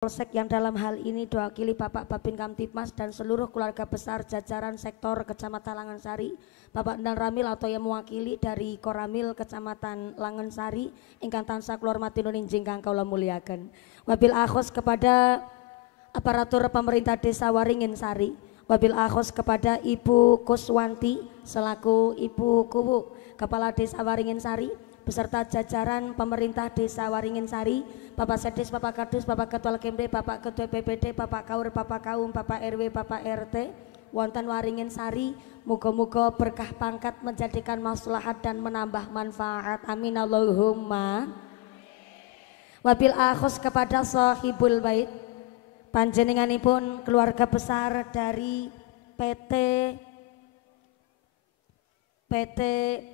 Polsek yang dalam hal ini diwakili Bapak Babin Kamtipmas dan seluruh keluarga besar jajaran sektor Kecamatan Langensari, Bapak Endan Ramil atau yang mewakili dari Koramil Kecamatan Langensari ingkang tansah kula hormati nuning ingkang kula muliaken. Wabil akhos kepada aparatur pemerintah Desa Waringin Sari, wabil akhos kepada Ibu Kuswanti selaku Ibu Kuwu Kepala Desa Waringin Sari beserta jajaran pemerintah Desa Waringin Sari, Bapak Sedis, Bapak Kadus, Bapak Ketua Kemde, Bapak Ketua PPD, Bapak Kaur, Bapak Kaum, Bapak RW, Bapak RT wonten Waringin Sari, muga-muga berkah pangkat menjadikan maslahat dan menambah manfaat, amin Allahumma. Wabil akhos kepada sahibul bait, panjenenganipun keluarga besar dari PT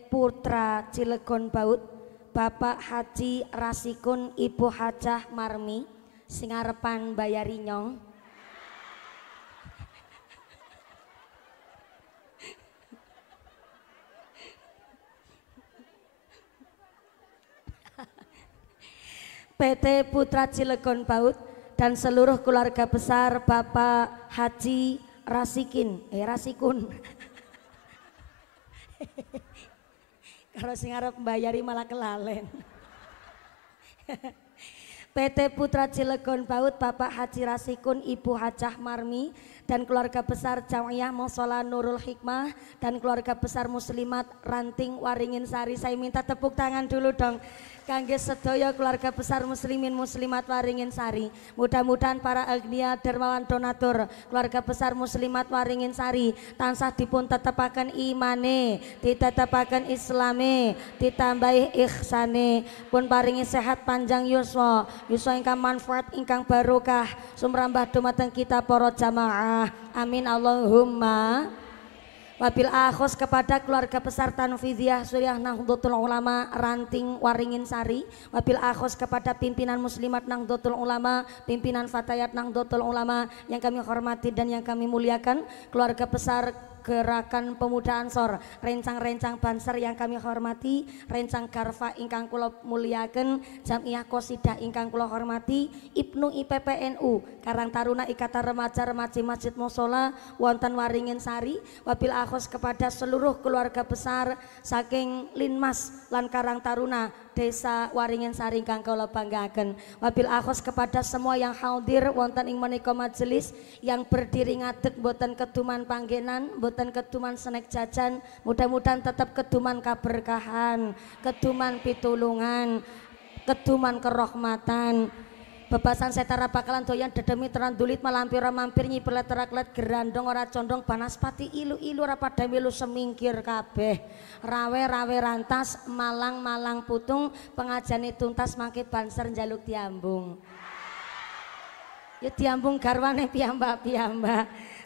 Putra Cilegon Baut, Bapak Haji Rasikun Ibu Hajah Marmi sing arepan bayari nyong. PT Putra Cilegon Baut dan seluruh keluarga besar Bapak Haji Rasikun kalau sing arep mbayari malah kelalen. PT Putra Cilegon Baut, Bapak Haji Rasikun, Ibu Hajah Marmi dan keluarga besar Jawiyah Mushola Nurul Hikmah dan keluarga besar Muslimat Ranting Waringin Sari. Saya minta tepuk tangan dulu dong kangge sedaya keluarga besar muslimin muslimat Waringin Sari. Mudah-mudahan para agnia dermawan donatur keluarga besar muslimat Waringin Sari tansah dipun tetepaken imane, ditetepaken islame, ditambahi ihsane, pun paringi sehat panjang yuswa ingkang manfaat ingkang barokah sumrambah dumateng kita para jamaah, amin Allahumma. Wabil akhos kepada keluarga besar Tanfidiyah Suriah Nahdlatul Ulama Ranting Waringin Sari, wabil akhos kepada pimpinan Muslimat Nahdlatul Ulama, pimpinan Fatayat Nahdlatul Ulama yang kami hormati dan yang kami muliakan, keluarga besar Gerakan Pemuda Ansor, rencang-rencang Banser yang kami hormati, rencang Garfa ingkang kula muliaken, Jamiah Qosidah ingkang kula hormati, Ibnu IPPNU, Karang Taruna Ikatan Remaja-Remaji Masjid Mushola wonten Waringin Sari, wabil akhos kepada seluruh keluarga besar saking Linmas lan Karang Taruna Desa Waringin Sari ingkang kula banggaken, wabil akhos kepada semua yang hadir wonten ing menika majelis yang berdiri ngadeg boten keduman panggenan, boten keduman senek jajan, mudah-mudahan tetap keduman kaberkahan, keduman pitulungan, keduman kerahmatan. Bebasan setara bakalan doyan dedemi terandulit malampir mampir nyipelet teraklet gerandong ora condong banaspati ilu-ilu rapada milu semingkir kabeh rawe rantas malang putung pengajane tuntas mangke banser njaluk diambung ya diambung garwane piyambak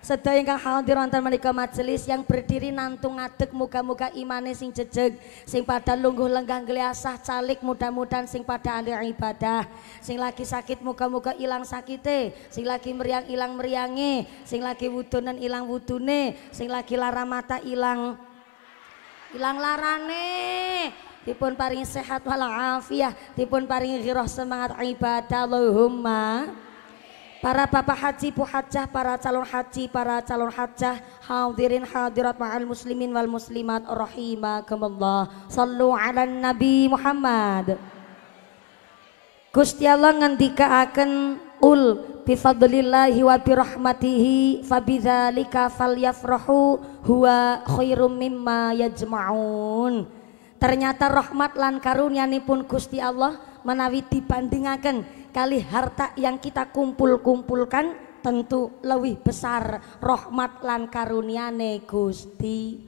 sedaya ingkang hadir wonten menika majelis yang berdiri nantung ngadeg muga-muga imane sing jejeg, sing pada lungguh lenggang gliasah calik mudah-mudahan sing pada ahli ibadah, sing lagi sakit muga-muga ilang sakite, sing lagi meriang ilang meriange, sing lagi wudunen ilang wudune, sing lagi lara mata ilang larane, dipun paringi sehat walafiah, dipun paringi ghirah semangat ibadah Allahumma. Para bapak haji, bu hajah, para calon haji, para calon hajah, hadirin hadirat ma'al muslimin wal muslimat rahimakumullah. Sallu ala Nabi Muhammad. Gusti Allah ngendikaaken bifadlillahi wa birahmatihi fabidzalika falyafrahu huwa khairum mimma yajma'un. Ternyata rahmat lan karunianipun Gusti Allah menawi dibandingaken kali harta yang kita kumpulkan tentu lebih besar rahmat lan karuniane Gusti.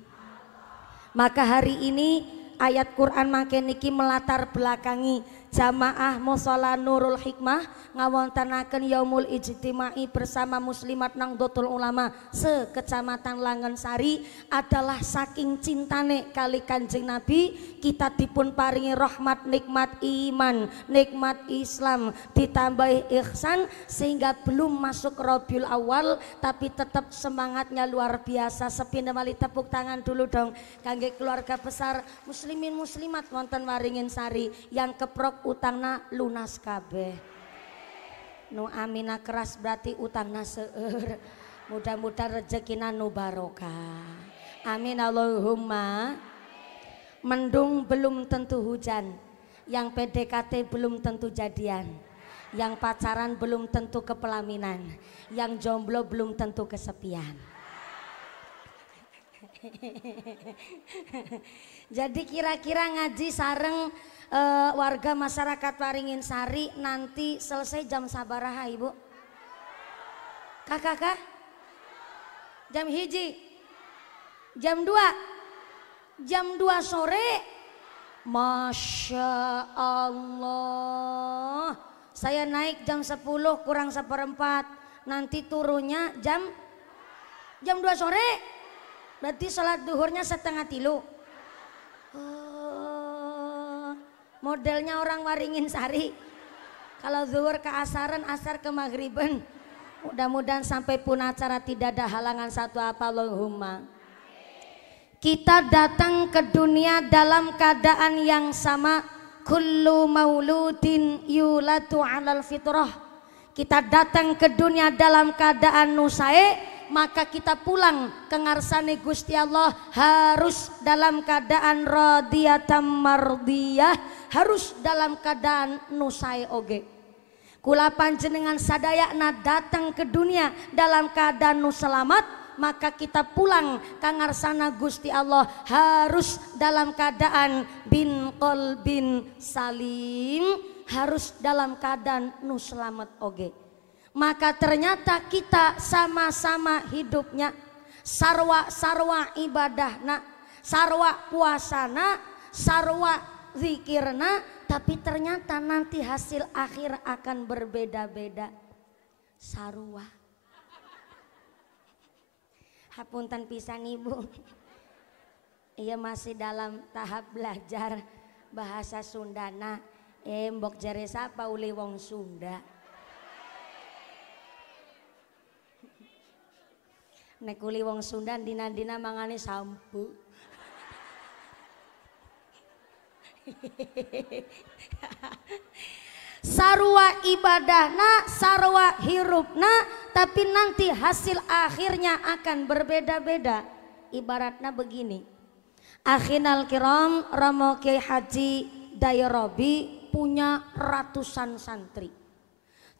Maka hari ini ayat Quran mangke niki melatar belakangi jamaah Mushola Nurul Hikmah ngawontenaken yaumul ijtimai bersama muslimat Nahdlatul Ulama se-Kecamatan Langensari adalah saking cintane kali Kanjeng Nabi kita dipun paringi rahmat nikmat iman, nikmat Islam ditambahi ihsan sehingga belum masuk Rabiul Awal tapi tetap semangatnya luar biasa. Sepindah mali tepuk tangan dulu dong kangge keluarga besar muslimin muslimat wonten Waringin Sari yang keprok utangna lunas kabeh. Nu amina keras berarti utangna seueur. Mudah-mudahan rezekina nu barokah. Amin Allahumma. Mendung belum tentu hujan, yang PDKT belum tentu jadian, yang pacaran belum tentu kepelaminan, yang jomblo belum tentu kesepian. Jadi kira-kira ngaji sareng warga masyarakat Waringin Sari nanti selesai jam sabaraha Ibu? Kakak? Jam hiji? Jam 2? Jam 2 sore? Masya Allah. Saya naik jam 10 kurang 1/4. Nanti turunnya jam 2 sore. Berarti sholat duhurnya 2:30. Modelnya orang Waringin Sari. Kalau zuhur ke asaran, asar ke maghriban. Mudah-mudahan sampai pun acara tidak ada halangan satu apa Allahumma. Kita datang ke dunia dalam keadaan yang sama. Kullu mauludin yulatu alal fitrah. Kita datang ke dunia dalam keadaan nusae, maka kita pulang ke ngarsane Gusti Allah harus dalam keadaan radiyatan mardiyah, harus dalam keadaan nusae oge. Kula panjenengan sadayana datang ke dunia dalam keadaan nu selamat, maka kita pulang ka ngarsana Gusti Allah harus dalam keadaan bin qalbin salim, harus dalam keadaan nu selamat oge. Maka ternyata kita sama-sama hidupnya sarwa ibadahna, sarwa puasana, sarwa zikirna, tapi ternyata nanti hasil akhir akan berbeda-beda. Sarwa. Hapunten pisan Ibu. Iya masih dalam tahap belajar bahasa Sundana. Mbok jare sapa uli wong Sunda. Nek uli wong Sunda dina-dina mangane sampu. Sarwa ibadahna, sarwa hirupna, tapi nanti hasil akhirnya akan berbeda-beda. Ibaratnya begini, akhinal kiram, Romo Kiai Haji Dayrobi punya ratusan santri.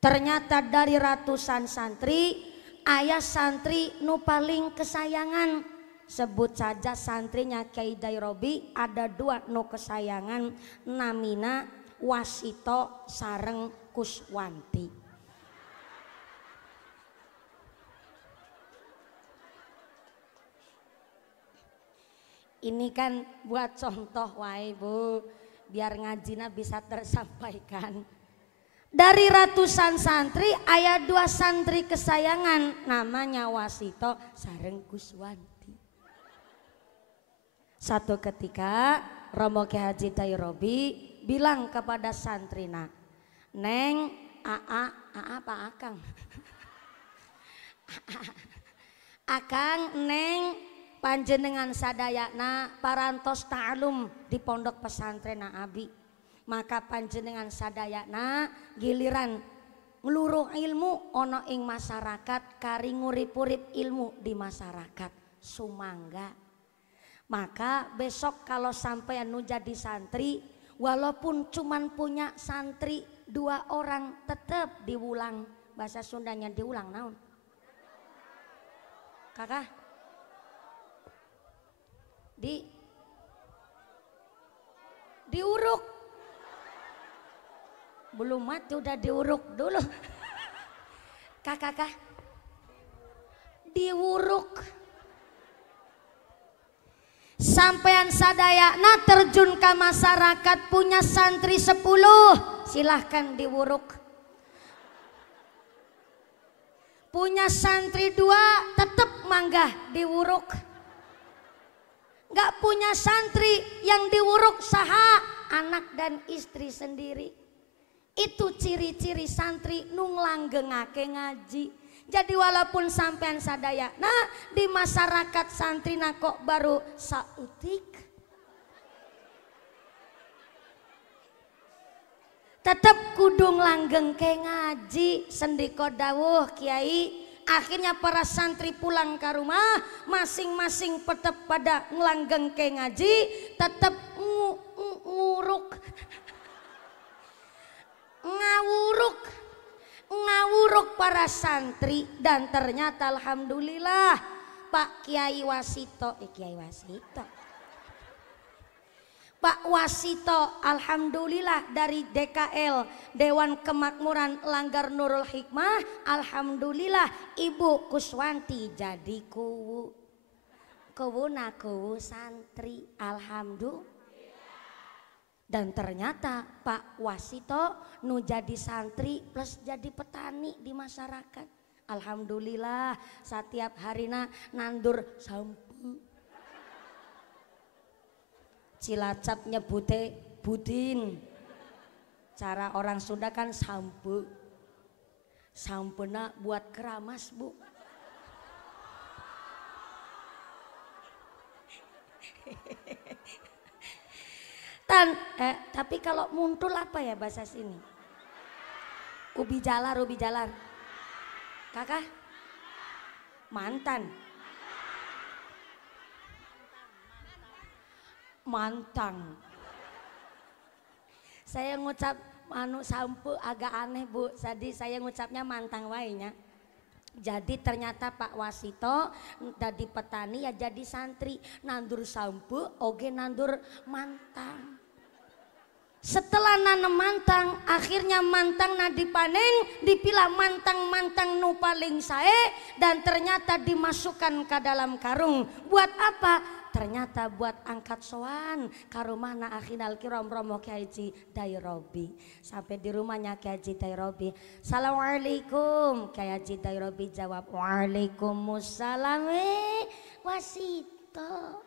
Ternyata dari ratusan santri, ayah santri nu paling kesayangan. Sebut saja santrinya Kiai Dayrobi ada 2 nu kesayangan, namina Wasito sareng Kuswanti. Ini kan buat contoh wae Bu, biar ngajina bisa tersampaikan. Dari ratusan santri aya 2 santri kesayangan, namanya Wasito sareng Kuswanti. Satu ketika Romo Kiai Haji Dayrobi bilang kepada santrina, Neng, Aa apa Akang? Akang, Neng, panjenengan sadayana parantos ta'alum di pondok pesantren Abi. Maka panjenengan sadayana giliran ngeluruh ilmu ono ing masyarakat, kari ngurip-urip ilmu di masyarakat. Sumangga. Maka besok kalau sampai anu jadi santri, walaupun cuman punya santri 2 orang, tetap diulang. Bahasa Sundanya diulang naon? Kakak? Diuruk. Belum mati udah diuruk dulu. Kakak? Diuruk. Sampean sadayana terjun ke masyarakat punya santri 10, silahkan diwuruk. Punya santri 2, tetap manggah diwuruk. Gak punya santri yang diwuruk saha, anak dan istri sendiri. Itu ciri-ciri santri nu nglanggengake ngaji. Jadi walaupun sampean sadaya, nah di masyarakat santrina kok baru sautik, tetep kudu langgeng ke ngaji sendiko dawuh Kiai. Akhirnya para santri pulang ke rumah masing-masing tetep pada ngelanggeng ke ngaji, tetep ngawuruk para santri. Dan ternyata alhamdulillah Pak Kiai Wasito Pak Wasito alhamdulillah dari DKL Dewan Kemakmuran Langgar Nurul Hikmah, alhamdulillah Ibu Kuswanti jadi kuwu santri, alhamdulillah. Dan ternyata Pak Wasito nu jadi santri plus jadi petani di masyarakat, alhamdulillah. Setiap harina nandur sampu, Cilacap nyebute budin, cara orang Sunda kan sampu, sampena buat keramas Bu. Tapi kalau muntul apa ya bahasa sini? Ubi jalar kakak mantan saya ngucap sampu agak aneh Bu, jadi saya ngucapnya mantang wainya. Jadi ternyata Pak Wasito tadi petani ya jadi santri, nandur sampu oge nandur mantang. Setelah nanem mantang, akhirnya mantang na dipanen, dipilah mantang nu paling sae, dan ternyata dimasukkan ke dalam karung. Buat apa? Ternyata buat angkat soan ke rumahna akhinal kiram Romo Kiai Haji Dairobi. Sampai di rumahnya Kiai Haji Dairobi, "Assalamualaikum." Kiai Haji Dairobi jawab, "Waalaikumsalam Wasito."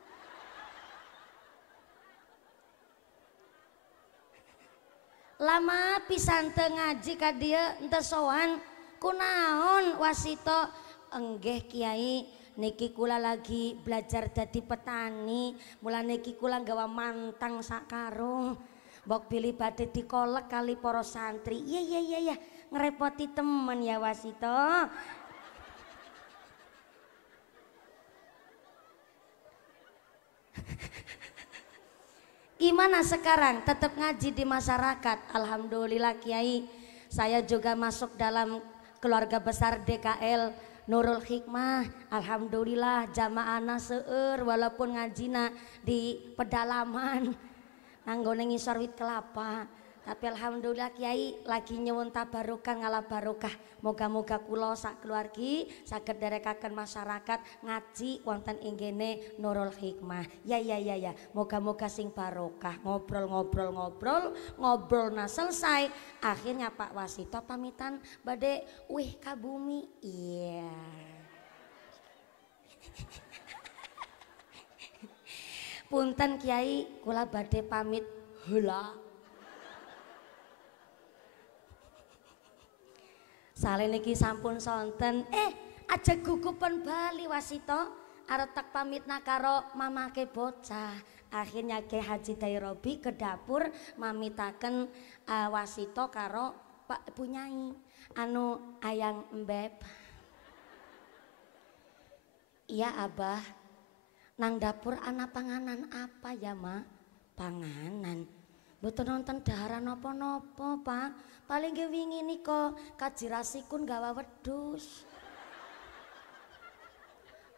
Lama pisan teu ngaji ka dieu ente sowan, kunaon Wasito? Enggeh Kiai, niki kula lagi belajar jadi petani, mulane niki kula gawa mantang sakarung, mbok pilih badhe dikolek kali para santri. Iya, ngerepoti temen ya Wasito. Gimana sekarang? Tetap ngaji di masyarakat? Alhamdulillah Kiai, saya juga masuk dalam keluarga besar DKL Nurul Hikmah. Alhamdulillah jamaahna seueur walaupun ngajina di pedalaman nanggone ngisor wit kelapa. Tapi alhamdulillah Kiai lagi nyuwun tabarokah ngala barokah. Moga-moga kula sak keluargi saged derekaken masyarakat ngaji wonten ing kene Nurul Hikmah. Ya. Moga-moga sing barokah. Ngobrolna selesai. Akhirnya Pak Wasito pamitan bade wih ka bumi. Iya. Punten Kiai, kula badhe pamit heula. Sale niki sampun sonten, aja gugupen bali Wasito, arep tak pamitna karo mamake bocah. Akhirnya Kiai Haji Dairobi ke dapur mamitaken Wasito karo Pak Punyai, anu ayang embeb. Iya Abah, nang dapur ana panganan apa ya Mak? Panganan, mboten nonton daharan nopo-nopo Pak. Paling ge wingi nika Kaji Rasikun gawa wedhus.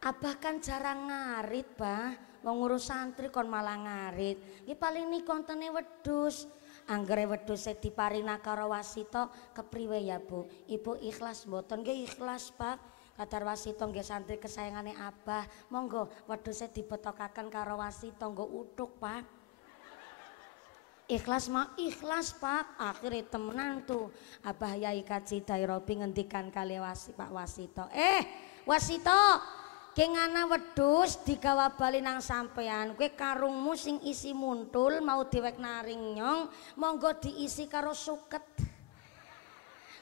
Abah kan jarang ngarit, Bah. Wong ngurus santri kon malah ngarit. Nggih paling nika kontene wedhus. Anggere wedhuse diparina karo Wasito kepriwe ya, Bu? Ibu ikhlas mboten? Nggih ikhlas, Pak. Kadar Wasito nggih santri kesayangane Abah. Monggo wedhuse dibetokaken karo Wasito nggo utuk, Pak. Ikhlas mah ikhlas Pak. Akhirnya temenan tuh Abah Yai Kaji Dairobi ngendikan kali Pak Wasito, Wasito kengana wedhus digawa bali nang sampean, kowe karungmu sing isi muntul mau diwek naring nyong, monggo diisi karo suket.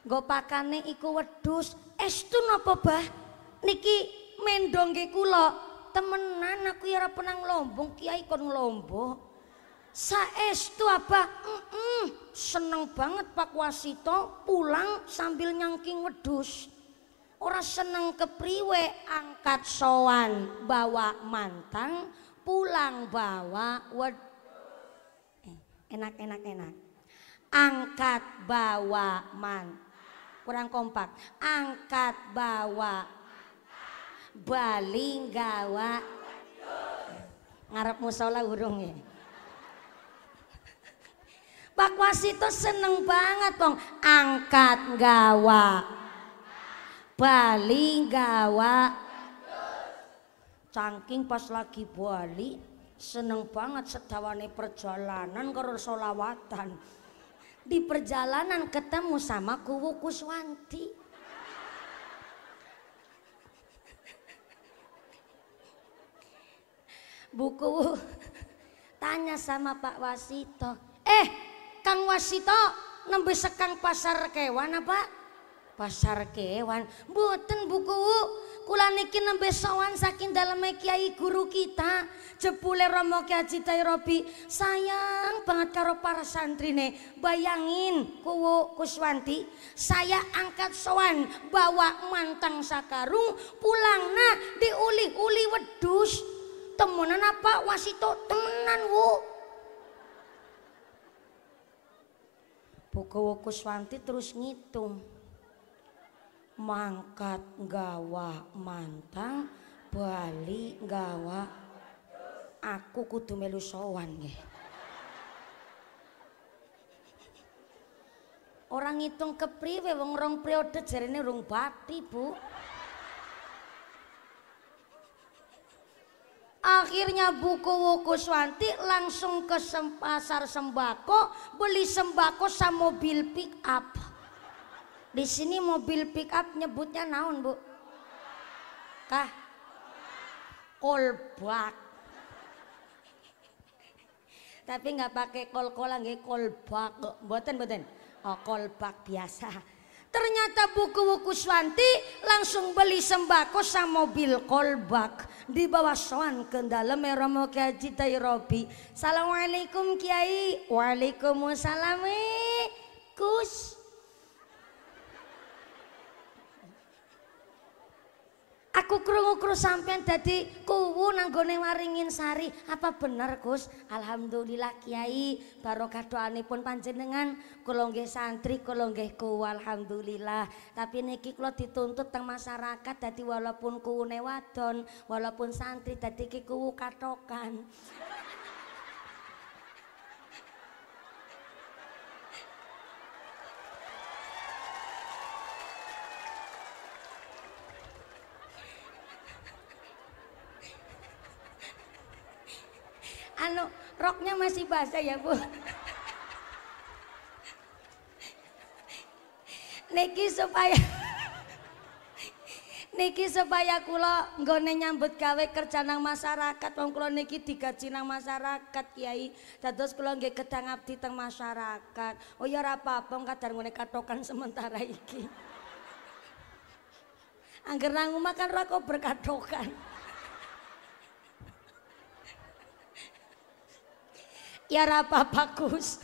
Nggo pakane iku wedhus. Estu napa Bah? Niki mendongge kula. Temenan aku ya ora penang lombong Kiai kon nglombok. Saestu apa? Seneng banget Pak Wasito pulang sambil nyangking wedhus. Ora seneng kepriwe angkat sowan bawa mantang pulang bawa enak. Angkat bawa kurang kompak. Angkat bawa bali gawa ngarep musala urung ya. Pak Wasito seneng banget dong angkat gawa bali gawa cangking pas lagi bali seneng banget sedawane perjalanan karo solawatan di perjalanan ketemu sama Kuwu Kuswanti. Bu Kuwu tanya sama Pak Wasito, Kang Wasito nembe sekang pasar kewan apa? Pasar kewan. Mboten Bu Kuwu, kula niki nembe sowan saking daleme Kiai guru kita, jebule Romo Ki Haji Tairobi. Sayang banget karo para santrine. Bayangin Kuwu Kuswanti, saya angkat sowan bawa mantang sakarung, pulangna diuli-uli wedhus. Temenan apa Wasito? Temenan, Bu. Kuwu Kuswanti terus ngitung. Mangkat gawa mantang, bali gawa. Aku kudu melu sowan nggih. Orang ngitung kepriwe wong rong periode jarene rung bati, Bu. Akhirnya Bu Kuwu Kuswanti langsung ke pasar sembako, beli sembako sama mobil pick up. Di sini mobil pick up nyebutnya naon, Bu? Kah? Kolbak. Tapi nggak pakai kol-kolan, nggih kolbak. Mboten. Oh, kolbak biasa. Ternyata Bu Kuwu Kuswanti langsung beli sembako sama mobil kolbak. Dibawa sowan ke dalem Romo Ki Haji Tairobi. Assalamualaikum Kiai. Waalaikumsalam Gus. Aku krungu sampean dadi kuwu nang gone Waringin Sari. Apa bener Gus? Alhamdulillah Kiai, barokah doanipun panjenengan. Kula nggih santri, kula nggih kuwu alhamdulillah. Tapi niki kula dituntut teng masyarakat dadi walaupun kuwune wadon, walaupun santri dadi ki kuwu katokan. Roknya masih basah ya Bu. Niki supaya kula nggone nyambut gawe kerja nang masyarakat. Wong kula niki digaji nang masyarakat Kiai. Dados kula nggih gedang abdi teng masyarakat. Oh ya ora apa-apa kadar ngene katokan sementara iki. Angger nang omah kan ora kok berkatokan. Ya apa bagus.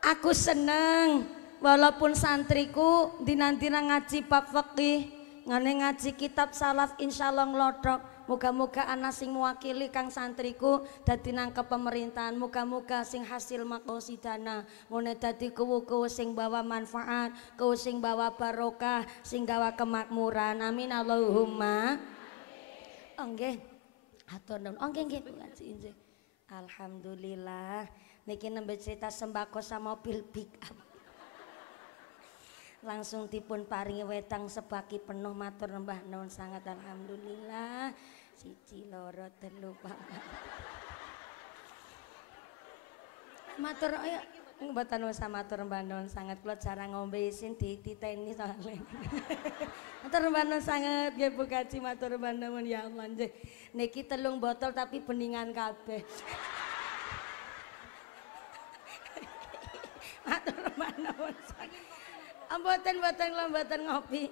Aku seneng walaupun santriku dinantina ngaji bab fikih, ngene ngaji kitab salaf insyaallah nglodhok. Muga-muga ana sing mewakili kang santriku dadi nang kepemerintahan. Muga-muga sing hasil maqasidana ngene dadi kuwu-kuwu sing bawa manfaat, kuwu sing bawa barokah, sing gawa kemakmuran. Amin Allahumma. Nggih. Hatur nuwun. Nggih ngaji nggih. Alhamdulillah niki nembe cerita sembako sama mobil pick up. Langsung dipun paringi wetang sebaki penuh matur nembah nuwun sangat alhamdulillah. Siji loro telu papat. Matur ayo mboten usah matur nembah nuwun sangat kula jarang ngombe isin dititeni soalé. Matur nembah nuwun sangat nggih Bu Kaji matur nembah nuwun ya Allah nggih. Niki 3 botol tapi beningan kabeh. Matur nuwun. Mboten ngopi.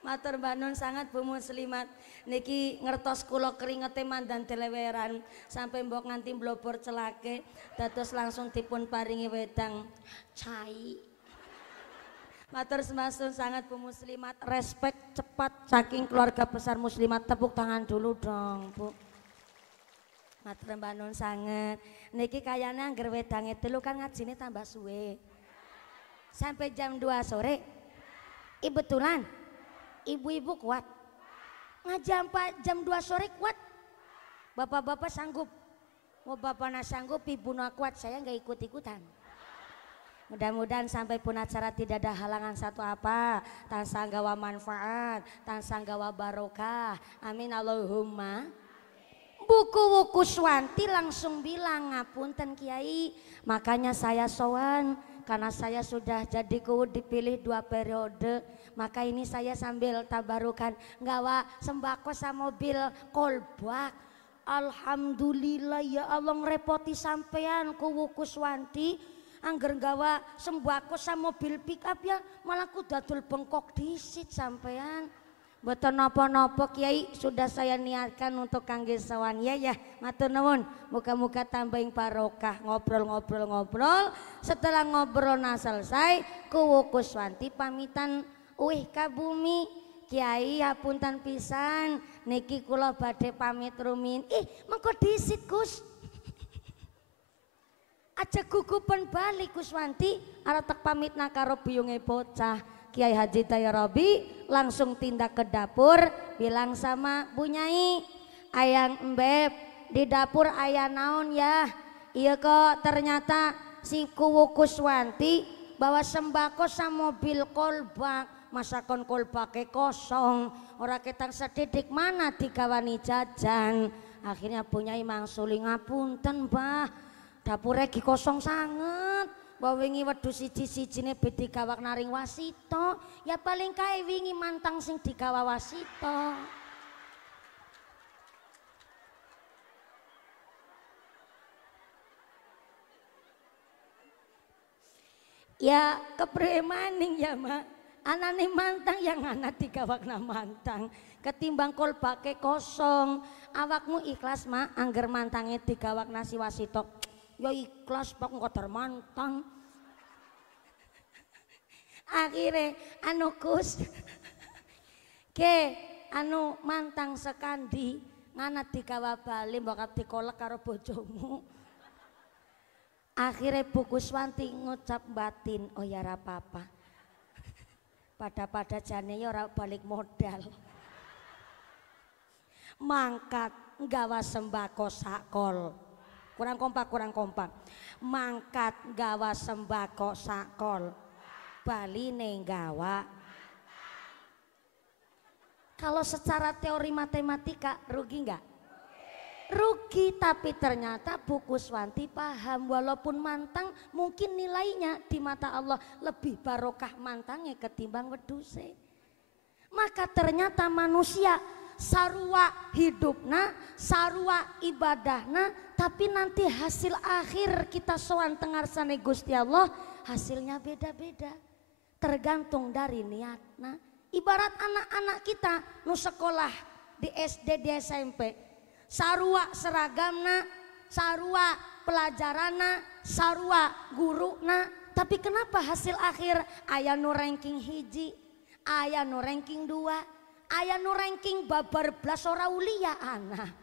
Matur banun sangat Bu Muslimat. Niki ngertos kula keringete mandan teleweran sampai mbok nganti mblobor celake dados langsung dipun paringi wedang cai. Matur semasun sangat Bu Muslimat, respect cepat saking keluarga besar Muslimat. Tepuk tangan dulu dong Bu. Matur banun sangat. Niki kayane angger wedange telu kan ngajine tambah suwe. Sampai jam 2 sore. Betulan. Ibu-ibu kuat. Ngaji jam 2 sore kuat. Bapak-bapak sanggup. Mau bapaknya sanggup, ibu nak kuat, saya nggak ikut-ikutan. Mudah-mudahan sampai pun acara tidak ada halangan satu apa, tansah gawa manfaat, tansah gawa barokah. Amin Allahumma. Buku-buku Swanti langsung bilang ngapunten Kiai, makanya saya sowan karena saya sudah jadi kuud dipilih 2 periode, maka ini saya sambil tabarukan gawa sembako sama mobil kolbak. Alhamdulillah ya Allah ngerepoti sampean kuwuku Swanti. Angger gawa sembako sama mobil pick up ya malah ku dadul bengkok disit sampean. Mboten napa-napa Kiai, sudah saya niatkan untuk kangge sawan ya. Matur nuwun, muga-muga tambahin barokah ngobrol. Setelah ngobrol selesai kuwuku Swanti pamitan ka bumi. Kiai hapunten pisan niki kula badhe pamit rumin. Mengko disit Gus. Aja gugupan balik Kuswanti arep tak pamit karo biyunge bocah. Kiai Haji Tayarabi langsung tindak ke dapur bilang sama Bu Nyai, ayang embeb di dapur ayah naon ya. Iya kok ternyata si kuwu Kuswanti bawa sembako sama mobil kolbak, masakon kolbake kosong, ora ketang sedidik mana digawani jajan. Akhirnya Bu Nyai mangsuli ngapunten Mbah, dapure ki kosong sanget. Bahwa wingi wedhus siji-sijine be digawak naring wasito, ya paling kae wingi mantang sing digawa wasito. Ya kepriye maning ya Mak, anane mantang yang anak digawakna mantang ketimbang kolbake kosong. Awakmu ikhlas Mak angger mantange digawak nasi wasito? Ya ikhlas Pak ngotor mantang. Akhirnya anu Gus ke anu mantang sekandi ngana digawa bali mbok dikolek karo bojomu. Akhirnya Bu Kuswanti ngucap batin, oh ya ora apa-apa. Pada jane ya ora balik modal. Mangkat nggawa sembako sakol. Kurang kompak. Mangkat gawa sembako sakol, bali nenggawa. Kalau secara teori matematika rugi nggak? Rugi, tapi ternyata Bu Kuswanti paham walaupun mantang mungkin nilainya di mata Allah lebih barokah mantangnya ketimbang weduse. Maka ternyata manusia sarua hidupna, sarua ibadahna, tapi nanti hasil akhir kita sowan tengarsane Gusti Allah hasilnya beda-beda, tergantung dari niatna. Ibarat anak-anak kita nu sekolah di SD di SMP, sarua seragamna, sarua pelajarana, sarua guruna, tapi kenapa hasil akhir aya nu ranking hiji, aya nu ranking 2, aya nu ranking babar blas ora ulia anak.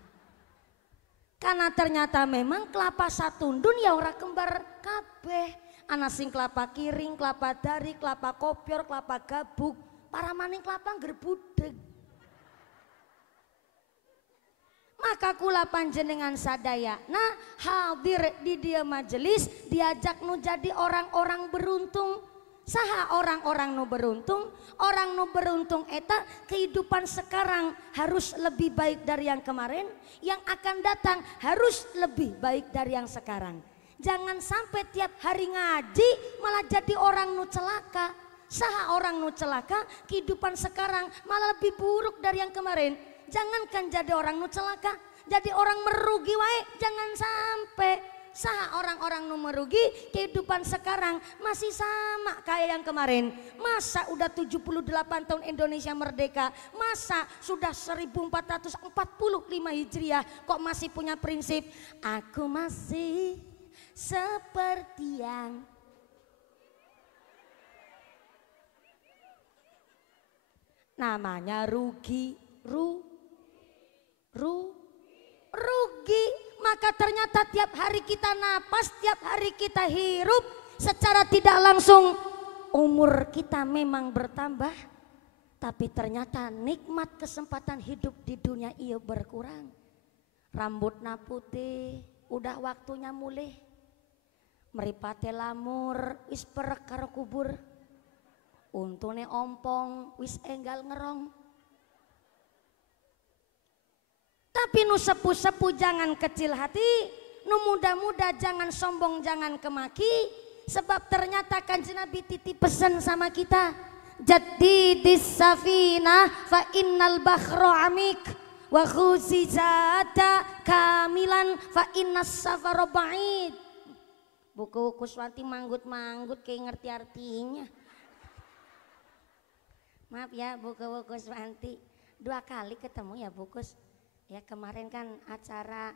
Karena ternyata memang kelapa satundun ya ora kembar kabeh. Ana sing kelapa kiring, kelapa dari, kelapa kopior, kelapa gabuk, para maning kelapa gerbudeg. Maka kula panjenengan sadaya, nah hadir di dia majelis diajak nu jadi orang-orang beruntung. Saha orang-orang nu beruntung? Orang nu beruntung eta kehidupan sekarang harus lebih baik dari yang kemarin, yang akan datang harus lebih baik dari yang sekarang. Jangan sampai tiap hari ngaji malah jadi orang nu celaka. Saha orang nu celaka, kehidupan sekarang malah lebih buruk dari yang kemarin. Jangankan jadi orang nu celaka, jadi orang merugi wae jangan sampai. Saha orang-orang nu merugi, kehidupan sekarang masih sama kayak yang kemarin. Masa udah 78 tahun Indonesia merdeka, masa sudah 1445 Hijriah kok masih punya prinsip aku masih seperti yang namanya rugi, rugi. Maka ternyata tiap hari kita napas, tiap hari kita hirup, secara tidak langsung umur kita memang bertambah, tapi ternyata nikmat kesempatan hidup di dunia iya berkurang. Rambutna putih, udah waktunya mulih. Meripate lamur, wis perek karo kubur. Untune ompong, wis enggal ngerong. Tapi nu sepuh-sepuh jangan kecil hati, nu muda-muda jangan sombong, jangan kemaki. Sebab ternyata Kanjeng Nabi titip pesan sama kita, jaddidis safinah fa innal bakhra amik wa khuzizata kamilan fa innas safara ba'id. Buku Kuswanti manggut-manggut kayak ngerti artinya. Maaf ya buku Kuswanti, 2 kali ketemu ya Bukus. Ya kemarin kan acara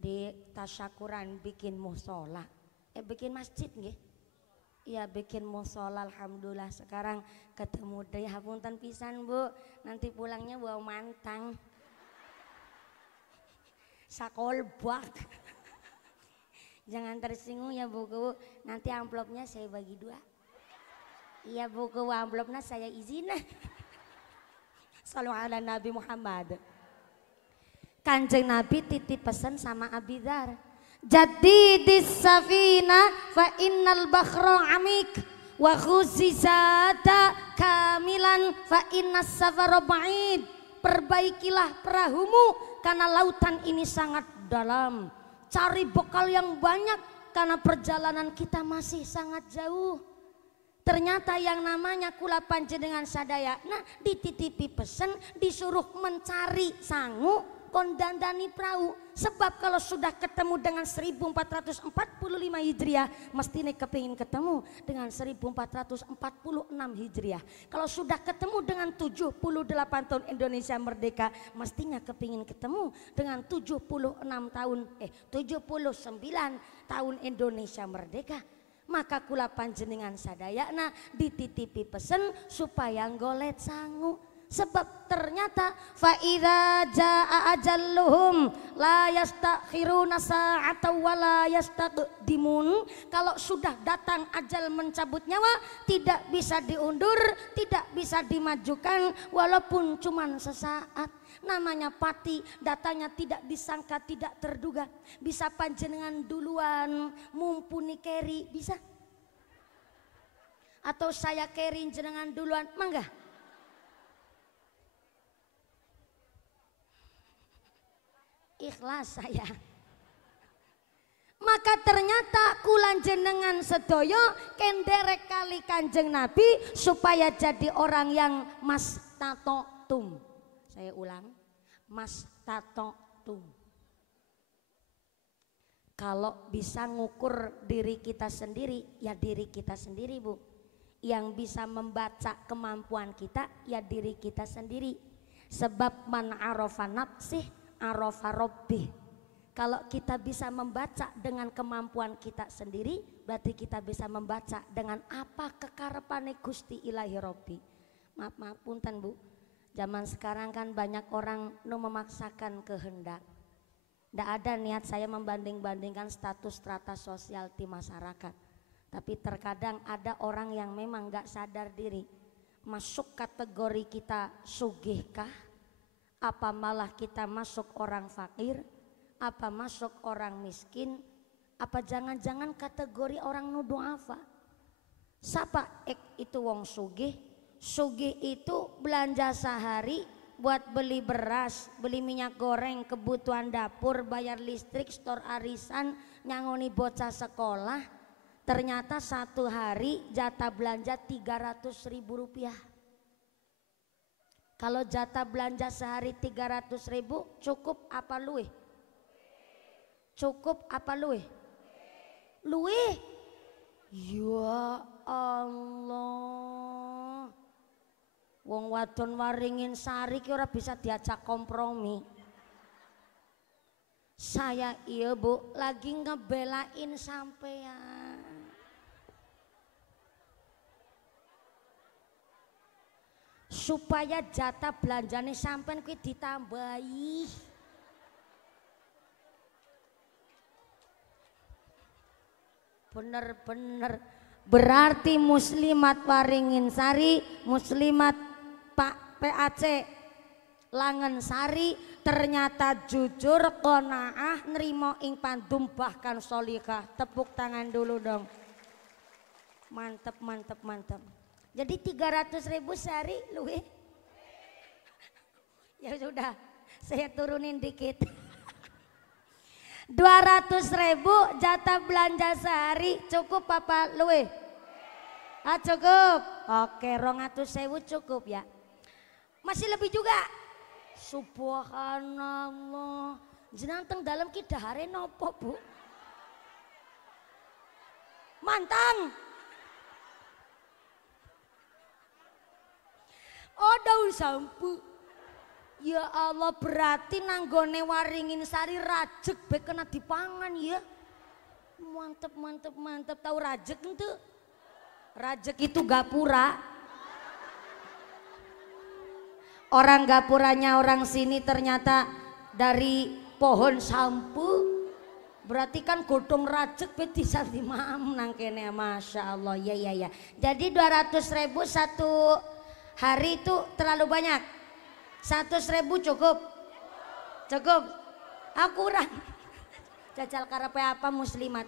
di tasyakuran bikin musola, bikin masjid nggih. Iya bikin musola, alhamdulillah. Sekarang ketemu deh, hapunten pisan Bu, nanti pulangnya bawa mantang sakolbak. Jangan tersinggung ya Bu, nanti amplopnya saya bagi 2. Iya Bu, amplopnya saya izin. Shallu ala Nabi Muhammad. Kanjeng Nabi titip pesan sama Abi Dzar, jaddidis safina fa innal bakhra amik wa khuzizata kamilan fa innas safara ba'id. Perbaikilah perahumu karena lautan ini sangat dalam. Cari bekal yang banyak karena perjalanan kita masih sangat jauh. Ternyata yang namanya kula panjenengan sadaya, nah dititipi pesan, disuruh mencari sangu kon dandani perahu. Sebab kalau sudah ketemu dengan 1445 Hijriah, mestinya kepingin ketemu dengan 1446 Hijriah. Kalau sudah ketemu dengan 78 tahun Indonesia merdeka, mestinya kepingin ketemu dengan 79 tahun Indonesia merdeka. Maka kula panjenengan sadayana dititipi pesen supaya ngolet sangu. Sebab ternyata faida jaa ajalluhum la yastakhiruna sa'atan wa la yastaqdimun. Kalau sudah datang ajal mencabut nyawa, tidak bisa diundur, tidak bisa dimajukan walaupun cuman sesaat. Namanya pati, datanya tidak disangka, tidak terduga. Bisa panjenengan duluan mumpuni keri, bisa? Atau saya keri jenengan duluan, mangga? Ikhlas saya. Maka ternyata kulan jenengan sedoyo kenderek kali Kanjeng Nabi supaya jadi orang yang mastatotum. Saya ulang, mastatotum. Kalau bisa ngukur diri kita sendiri, ya diri kita sendiri Bu. Yang bisa membaca kemampuan kita, ya diri kita sendiri. Sebab man arafa nafsih arafa rabbih. Kalau kita bisa membaca dengan kemampuan kita sendiri, berarti kita bisa membaca dengan apa kekarepane Gusti Ilahi Robbi. Maaf punten Bu, zaman sekarang kan banyak orang memaksakan kehendak. Tidak ada niat saya membanding-bandingkan status strata sosial di masyarakat. Tapi terkadang ada orang yang memang gak sadar diri. Masuk kategori kita sugihkah? Apa malah kita masuk orang fakir? Apa masuk orang miskin? Apa jangan-jangan kategori orang nuduh apa? Sapa itu wong sugih? Sugih itu belanja sehari buat beli beras, beli minyak goreng, kebutuhan dapur, bayar listrik, stor arisan, nyangoni bocah sekolah. Ternyata satu hari jatah belanja 300.000 rupiah. Kalau jatah belanja sehari 300.000 cukup apa luwih? Cukup apa luwih? luwih. Ya Allah. Wong wadon Waringin Sari ki ora bisa diajak kompromi. Saya iya Bu lagi ngebelain sampean. Supaya jatah belanjane sampean kuwi ditambahi. Bener-bener berarti Muslimat Waringin Sari, Muslimat Pak PAC Langen Sari ternyata jujur, qanaah, nerimo ing pandum bahkan sholihah. Tepuk tangan dulu dong. Mantep, mantep, mantep. Jadi 300.000 sehari luwih. Ya sudah, saya turunin dikit. 200.000 jatah belanja sehari cukup apa luwih? Ah cukup. Oke, 200.000 cukup ya. Masih lebih juga. Subhanallah. Jenengan teng dalem ki dahare nopo, Bu? Mantang. Oh, daun sampu. Ya Allah, berarti nanggone Waringin Sari rajek be kena dipangan ya. Mantep, mantep, mantep. Tahu rajek ente? Rajek itu gapura. Orang gapuranya orang sini ternyata dari pohon sampu. Berarti kan godong rajek be bisa dimam nang kene. Masya Allah, ya ya ya. Jadi 200.000 satu hari itu terlalu banyak. 100.000 cukup? Cukup? Kurang. Jajal karepe apa Muslimat?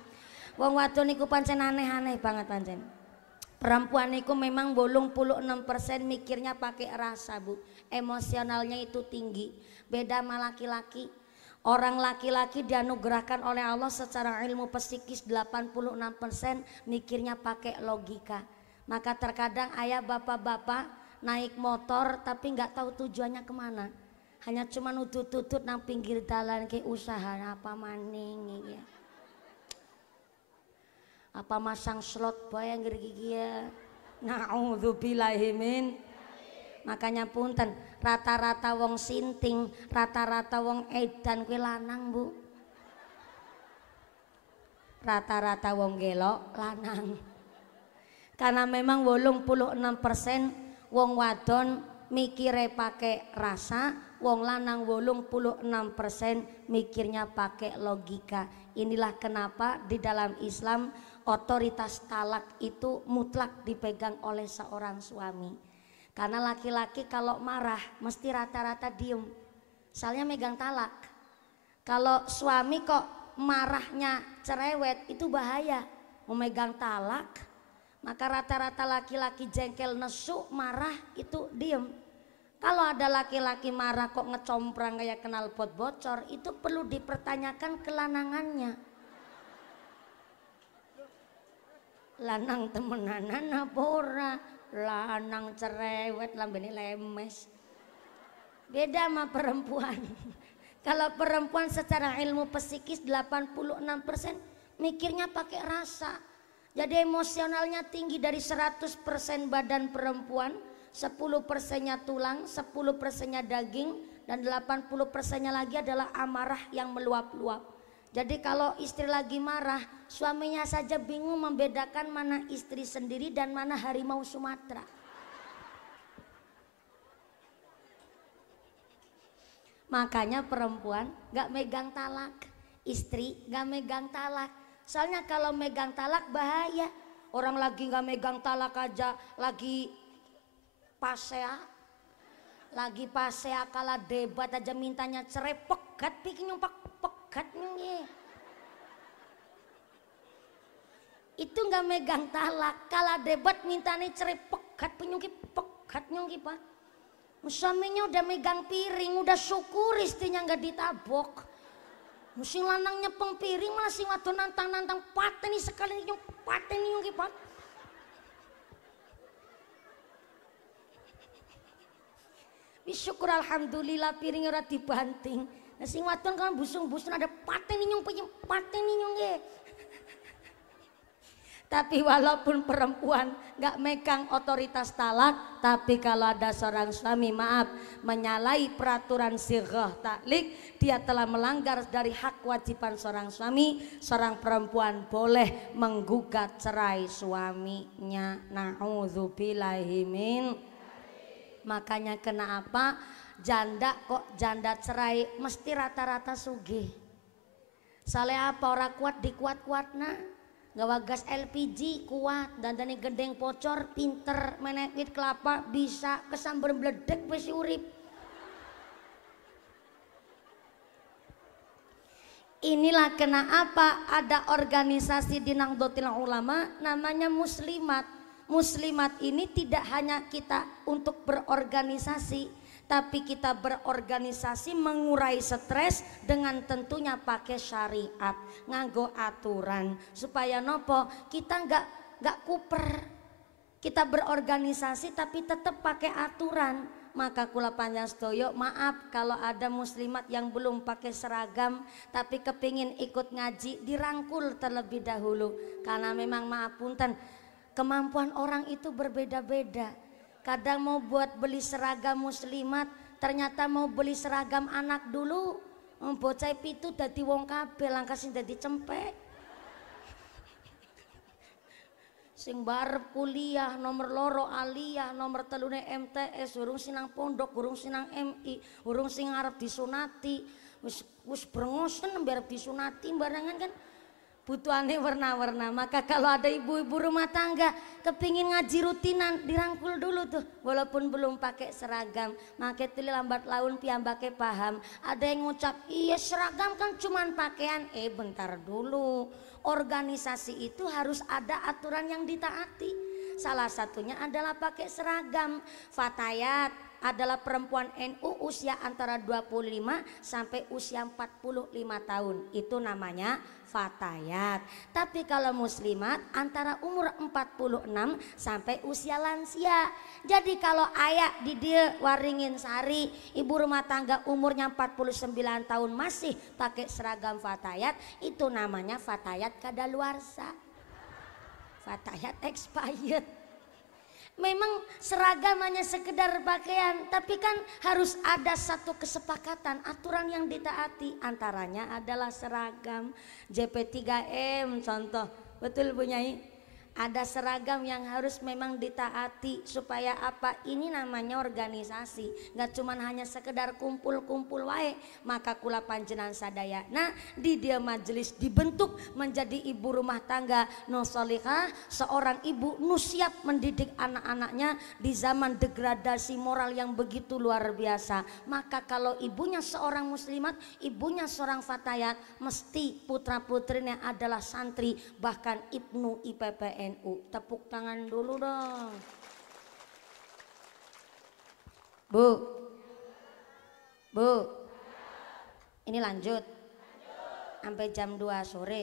Wong wadon niku pancen aneh-aneh banget pancen. Perempuan niku memang 86% mikirnya pakai rasa, Bu. Emosionalnya itu tinggi. Beda sama laki-laki. Orang laki-laki dianugerahkan oleh Allah secara ilmu psikis 86% mikirnya pakai logika. Maka terkadang ayah bapak-bapak naik motor tapi nggak tahu tujuannya kemana, hanya cuma utut-utut nang pinggir dalan ke usaha apa maning ya, apa masang slot bayang gigi ya. Naudzubillahimin. Makanya punten, rata-rata wong sinting, rata-rata wong edan kuwi lanang, Bu. Rata-rata wong gelok lanang. Karena memang 86% wong wadon mikire pakai rasa, wong lanang 86% mikirnya pakai logika. Inilah kenapa di dalam Islam otoritas talak itu mutlak dipegang oleh seorang suami. Karena laki-laki kalau marah mesti rata-rata diem, soalnya megang talak. Kalau suami kok marahnya cerewet itu bahaya, memegang talak. Maka rata-rata laki-laki jengkel, nesu, marah itu diem. Kalau ada laki-laki marah kok ngecomprang kayak knalpot bocor, itu perlu dipertanyakan kelanangannya. Lanang temenanan apa ora? Lanang cerewet lambene lemes. Beda sama perempuan. Kalau perempuan secara ilmu psikis 86% mikirnya pakai rasa. Jadi emosionalnya tinggi. Dari 100% badan perempuan, 10%-nya tulang, 10%-nya daging, dan 80%-nya lagi adalah amarah yang meluap-luap. Jadi kalau istri lagi marah, suaminya saja bingung membedakan mana istri sendiri dan mana harimau Sumatera. Makanya perempuan gak megang talak, istri gak megang talak. Soalnya kalau megang talak bahaya. Orang lagi gak megang talak aja, lagi pasea, kalah debat aja mintanya cerai, pegat bikin yang pegat nih. Itu gak megang talak, kalah debat mintanya cerai, pegat penyungki pegat nyungki Pak. Suaminya udah megang piring, udah syukur istrinya gak ditabok. Musim lanang nyepeng piring malah sing wadon nantang-nantang pateni sekali nyung pateni nyung Pak. Syukur alhamdulillah piring ora dibanting. Nah sing wadon kan busung-busung ada pateni nyung pateni nyung nggih. Tapi walaupun perempuan nggak megang otoritas talak, tapi kalau ada seorang suami maaf menyalahi peraturan sirah taklik, dia telah melanggar dari hak kewajiban seorang suami. Seorang perempuan boleh menggugat cerai suaminya. Na'udzubillahi min. Makanya kenapa janda kok janda cerai mesti rata-rata sugih. Soalnya apa, orang kuat dikuat-kuatna. Gawa gas LPG kuat, dandane gendeng pocor, pinter, menekit kelapa, bisa kesambar bledek wis urip. Inilah kenapa ada organisasi di Nahdlatul Ulama namanya Muslimat. Muslimat ini tidak hanya kita untuk berorganisasi, tapi kita berorganisasi mengurai stres dengan tentunya pakai syariat, nganggo aturan supaya nopo kita nggak kuper. Kita berorganisasi tapi tetap pakai aturan. Maka kula panjang sedoyo, maaf kalau ada muslimat yang belum pakai seragam tapi kepingin ikut ngaji, dirangkul terlebih dahulu. Karena memang maaf punten, kemampuan orang itu berbeda-beda. Kadang mau buat beli seragam muslimat, ternyata mau beli seragam anak dulu. Bocah pitu dadi wong kabeh, langkah sing dadi cempek. Sing barep kuliah nomor loro aliyah, nomor telune MTS, urung sinang pondok, urung sinang MI, urung sing arep disunati. Wis brengosen nembe arep disunati barengan kan. Butuhannya warna-warna. Maka kalau ada ibu-ibu rumah tangga kepingin ngaji rutinan, dirangkul dulu tuh walaupun belum pakai seragam. Maka itu lambat laun piyambake paham. Ada yang ngucap, iya seragam kan cuman pakaian. Bentar dulu, organisasi itu harus ada aturan yang ditaati. Salah satunya adalah pakai seragam. Fatayat adalah perempuan NU usia antara 25 sampai usia 45 tahun. Itu namanya fatayat. Tapi kalau muslimat antara umur 46 sampai usia lansia. Jadi kalau ayah di dia Waringin Sari, ibu rumah tangga umurnya 49 tahun masih pakai seragam fatayat, itu namanya fatayat kadaluarsa. Fatayat expired. Memang seragam hanya sekedar pakaian, tapi kan harus ada satu kesepakatan, aturan yang ditaati. Antaranya adalah seragam. JP3M contoh, betul Bu Nyai? Ada seragam yang harus memang ditaati supaya apa? Ini namanya organisasi, nggak cuman hanya sekedar kumpul-kumpul wae. Maka kula panjenengan sadaya, nah di dia majelis dibentuk menjadi ibu rumah tangga nosolihah, seorang ibu nu siap mendidik anak-anaknya di zaman degradasi moral yang begitu luar biasa. Maka kalau ibunya seorang muslimat, ibunya seorang fatayat, mesti putra putrinya adalah santri, bahkan Ibnu IPPN. Tepuk tangan dulu dong Bu. Ini lanjut sampai jam 2 sore.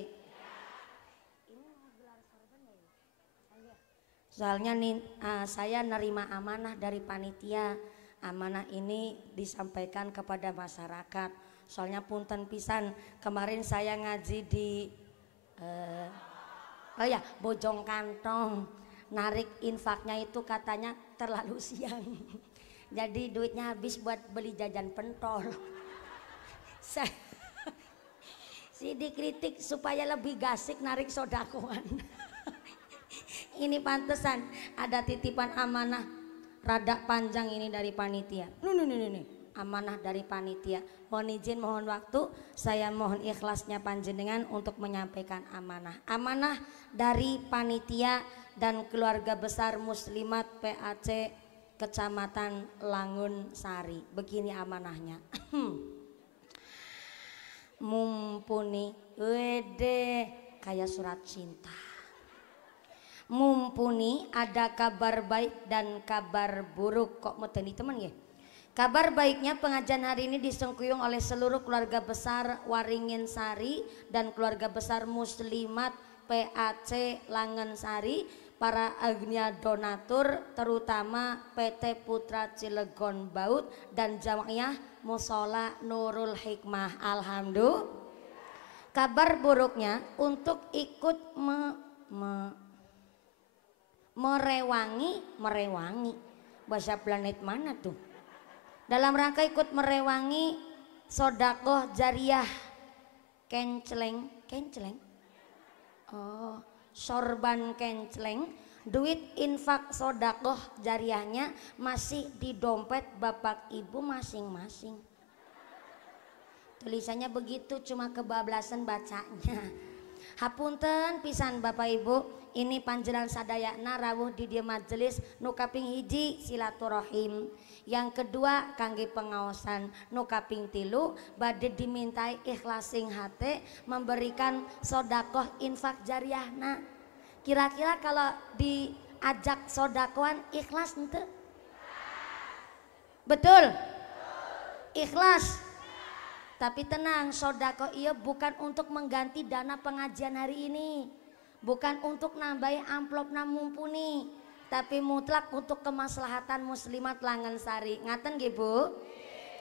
Soalnya nih saya nerima amanah dari panitia. Amanah ini disampaikan kepada masyarakat. Soalnya punten pisan, kemarin saya ngaji di Bojong Kantong, narik infaknya itu katanya terlalu siang. Jadi duitnya habis buat beli jajan pentol. Si dikritik supaya lebih gasik narik sodakoan. Ini pantesan ada titipan amanah rada panjang ini dari panitia. Nih. Amanah dari panitia. Mohon izin, mohon waktu, saya mohon ikhlasnya panjenengan untuk menyampaikan amanah. Amanah dari panitia dan keluarga besar muslimat PAC Kecamatan Langun Sari. Begini amanahnya. Mumpuni wede kayak surat cinta. Mumpuni ada kabar baik dan kabar buruk. Kok mau temen ya? Kabar baiknya pengajian hari ini disengkuyung oleh seluruh keluarga besar Waringin Sari dan keluarga besar muslimat PAC Langen Sari, para agnia donatur terutama PT Putra Cilegon Baut dan Jamaah Mushola Nurul Hikmah. Alhamdulillah. Kabar buruknya untuk ikut merewangi bahasa planet mana tuh? Dalam rangka ikut merewangi sodakoh jariah kenceleng. Oh, sorban kenceleng, duit infak sodakoh jariahnya masih di dompet bapak ibu masing-masing. Tulisannya begitu, cuma kebablasan bacanya. Hapunten pisan bapak ibu, ini panjenengan sadayana rawuh di dieu majelis nu kaping hiji silaturahim, yang kedua kangge pengaosan, nu kaping tilu bade dimintai ikhlasin hate memberikan sodakoh infak jariahna. Kira-kira kalau diajak sodakohan ikhlas ente? Betul? Ikhlas. Tapi tenang, sodako iya bukan untuk mengganti dana pengajian hari ini, bukan untuk nambahi amplop na mumpuni, tapi mutlak untuk kemaslahatan muslimat Langgensari. Ngaten nggih Bu?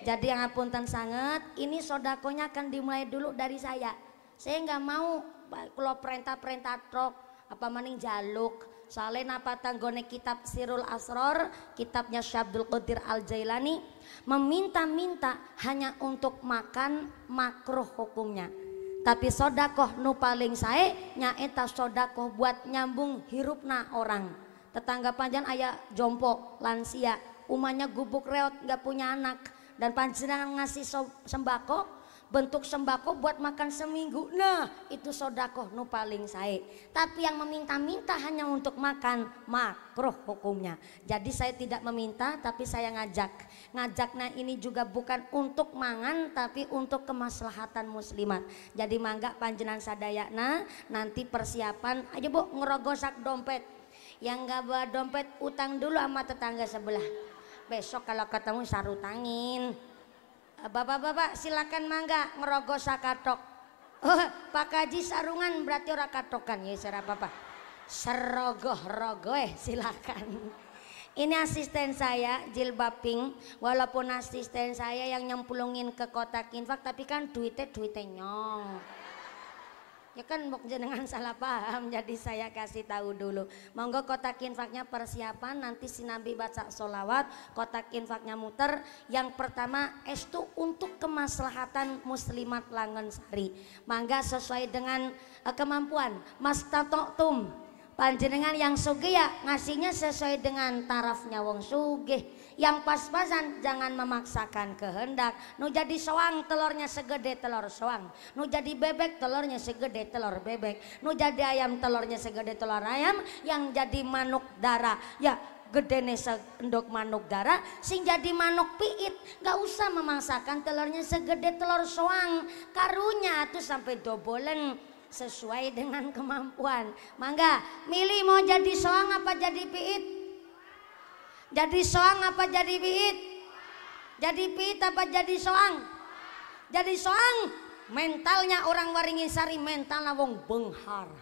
Jadi yang ngapunten sangat, ini sodakonya akan dimulai dulu dari saya. Saya nggak mau kalau perintah-perintah trok apa maning jaluk. Soalnya napa tanggone kitab Sirul Asror, kitabnya Syekh Abdul Qadir Al-Jailani, meminta-minta hanya untuk makan makruh hukumnya. Tapi sodakoh nu paling sae nyaeta sodakoh buat nyambung hirupna orang. Tetangga panjang ayah jompo lansia, umahnya gubuk reot nggak punya anak, dan panjenengan ngasih sembako, bentuk sembako buat makan seminggu. Nah itu sodakoh nu paling sae. Tapi yang meminta-minta hanya untuk makan makruh hukumnya. Jadi saya tidak meminta, tapi saya ngajaknya ini juga bukan untuk mangan, tapi untuk kemaslahatan muslimat. Jadi mangga panjenengan sadayana nanti persiapan aja Bu, ngerogosak dompet. Yang nggak bawa dompet utang dulu sama tetangga sebelah. Besok kalau ketemu sarutangin. Bapak-bapak silakan mangga ngerogos sakatok. Oh, Pak Kaji sarungan berarti ora katokan ya sira apa-apa. Serogoh-rogoh silakan. Ini asisten saya jilbab pink, walaupun asisten saya yang nyemplungin ke kotak infak, tapi kan duitnya nyong. Ya kan mau jenengan salah paham, jadi saya kasih tahu dulu. Monggo kotak infaknya persiapan, nanti si Nabi baca sholawat, kotak infaknya muter. Yang pertama estu untuk kemaslahatan muslimat Langgensari. Mangga sesuai dengan kemampuan. Mastatoktum, panjenengan yang sugih ya ngasihnya sesuai dengan tarafnya wong sugih. Yang pas-pasan, jangan memaksakan kehendak. Nu jadi soang telurnya segede telur soang, nu jadi bebek telurnya segede telur bebek, nu jadi ayam telurnya segede telur ayam, yang jadi manuk darah ya gedene sendok manuk darah, sing jadi manuk piit gak usah memaksakan telurnya segede telur soang, karunya tuh sampai dobolen sesuai dengan kemampuan. Mangga milih mau jadi soang apa jadi piit? Jadi soang apa jadi piit? Jadi piit apa jadi soang? Jadi soang. Mentalnya orang Waringin Sari, mentalnya wong benghar,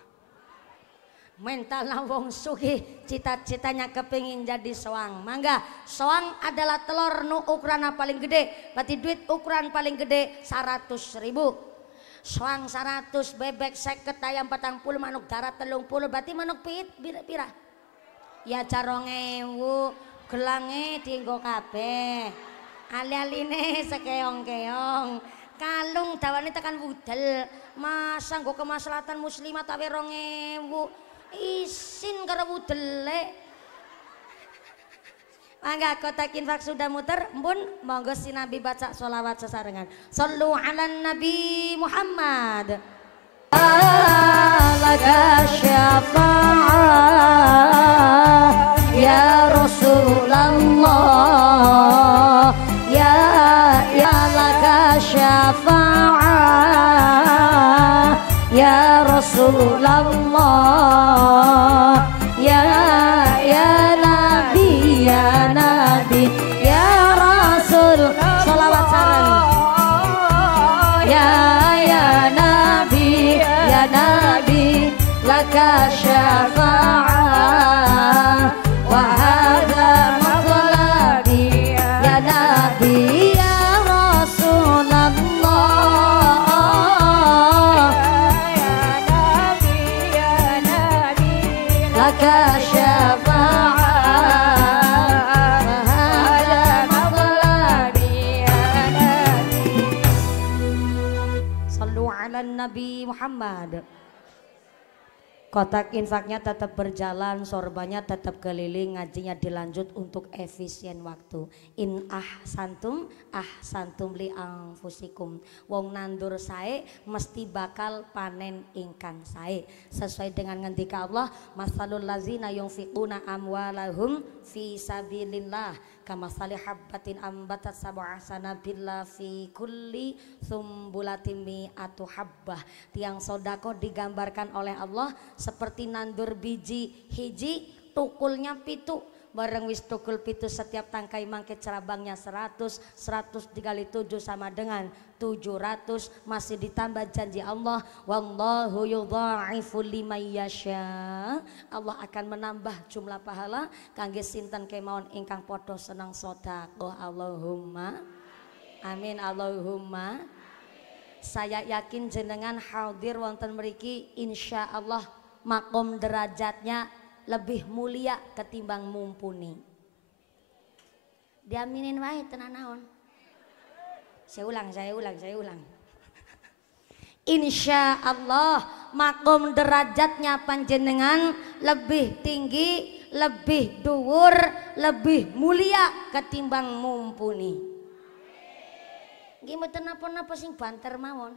mentalnya wong sugih, cita-citanya kepingin jadi soang. Mangga, soang adalah telur nu ukuran paling gede, berarti duit ukuran paling gede 100.000. Soang 100, bebek 50, ayam 40, manuk darah 30, berarti manuk piit pira? Ya 2.000. Gelange dienggo kabeh, ali-aline sekeong-keong, kalung dawane tekan wudel. Masa nggo kemaslahatan muslimat awe 2.000 isin karo wudele. Mangga kotak infak sudah muter, mpun monggo si Nabi baca sholawat sesarengan. Shallu ala Nabi Muhammad. Laka syafa'ah ya Rasulullah, ya laka syafa'ah ya Rasulullah, ya Nabi ya Rasul. Sholawat sareng. Ya Nabi laka syafa'ah Nabi Muhammad. Kotak infaknya tetap berjalan, sorbannya tetap keliling, ngajinya dilanjut untuk efisien waktu. In ahsantum li anfusikum. Wong nandur sae mesti bakal panen ingkang sae. Sesuai dengan ngendika Allah, masalul lazina yunfiquna amwalahum fi sabilillah kamasali habbatin ambatat sab'a sanabila fi kulli sumbulatin mi'atu habbah. Tiang sodako digambarkan oleh Allah seperti nandur biji hiji tukulnya pitu, bareng wis tukul pitu setiap tangkai mangke cerabangnya 100 dikali 7 sama dengan 700, masih ditambah janji Allah, wallahu yudha'ifu liman yasha. Allah akan menambah jumlah pahala kangge sinten kemawon ingkang padha seneng sedekah. Allahumma amin, Allahumma. Saya yakin jenengan hadir wonten mriki insyaallah makom derajatnya lebih mulia ketimbang mumpuni. Diaminin wae tenan naon. Saya ulang. Insya Allah makom derajatnya panjenengan lebih tinggi, lebih dhuwur, lebih mulia ketimbang mumpuni. Nggih mboten napa-napa sing banter mawon.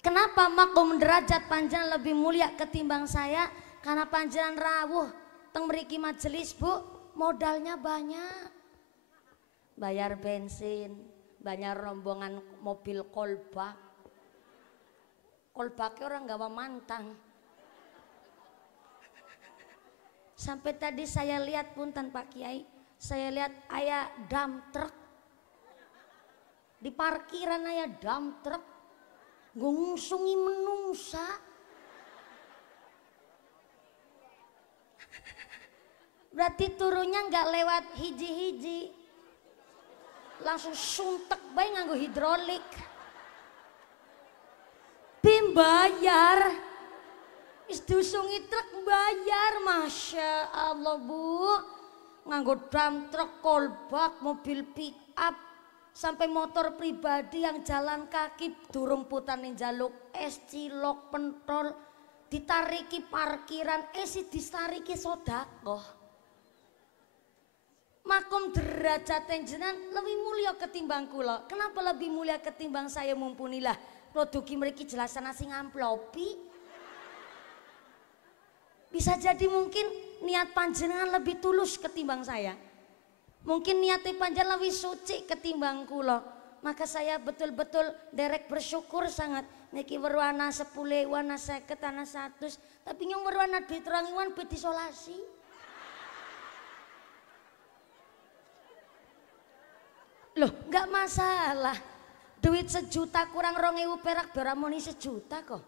Kenapa makom derajat panjenengan lebih mulia ketimbang saya? Karena panjenengan rawuh teng mriki majelis, Bu. Modalnya banyak, bayar bensin, bayar rombongan mobil kolbak. Kolbaknya orang gawa mantang. Sampai tadi saya lihat punten Pak Kiai, saya lihat aya dump truck di parkiran, aya dump truck ngungsungi menungsa. Berarti turunnya nggak lewat hiji-hiji, langsung suntek bae nganggo hidrolik. Bim bayar, is diusungi truk bayar, masya Allah Bu. Nganggo dump truck, kolbak, mobil pick up, sampai motor pribadi yang jalan kaki durung putane njaluk es cilok pentol, ditariki parkiran, si ditariki sedekah. Makom derajat jenengan lebih mulia ketimbang kula. Kenapa lebih mulia ketimbang saya? Mumpunilah produksi mriki jelasan sing amplopi. Bisa jadi mungkin niat panjenengan lebih tulus ketimbang saya. Mungkin niatnya panjenengan lebih suci ketimbang kula. Maka saya betul-betul derek bersyukur sangat. Niki berwarna 10, warna 50, warna 100, tapi yang berwarna duit rangiwan bet isolasi. Loh, nggak masalah. Duit 1 juta kurang 2.000 perak beramoni 1 juta kok.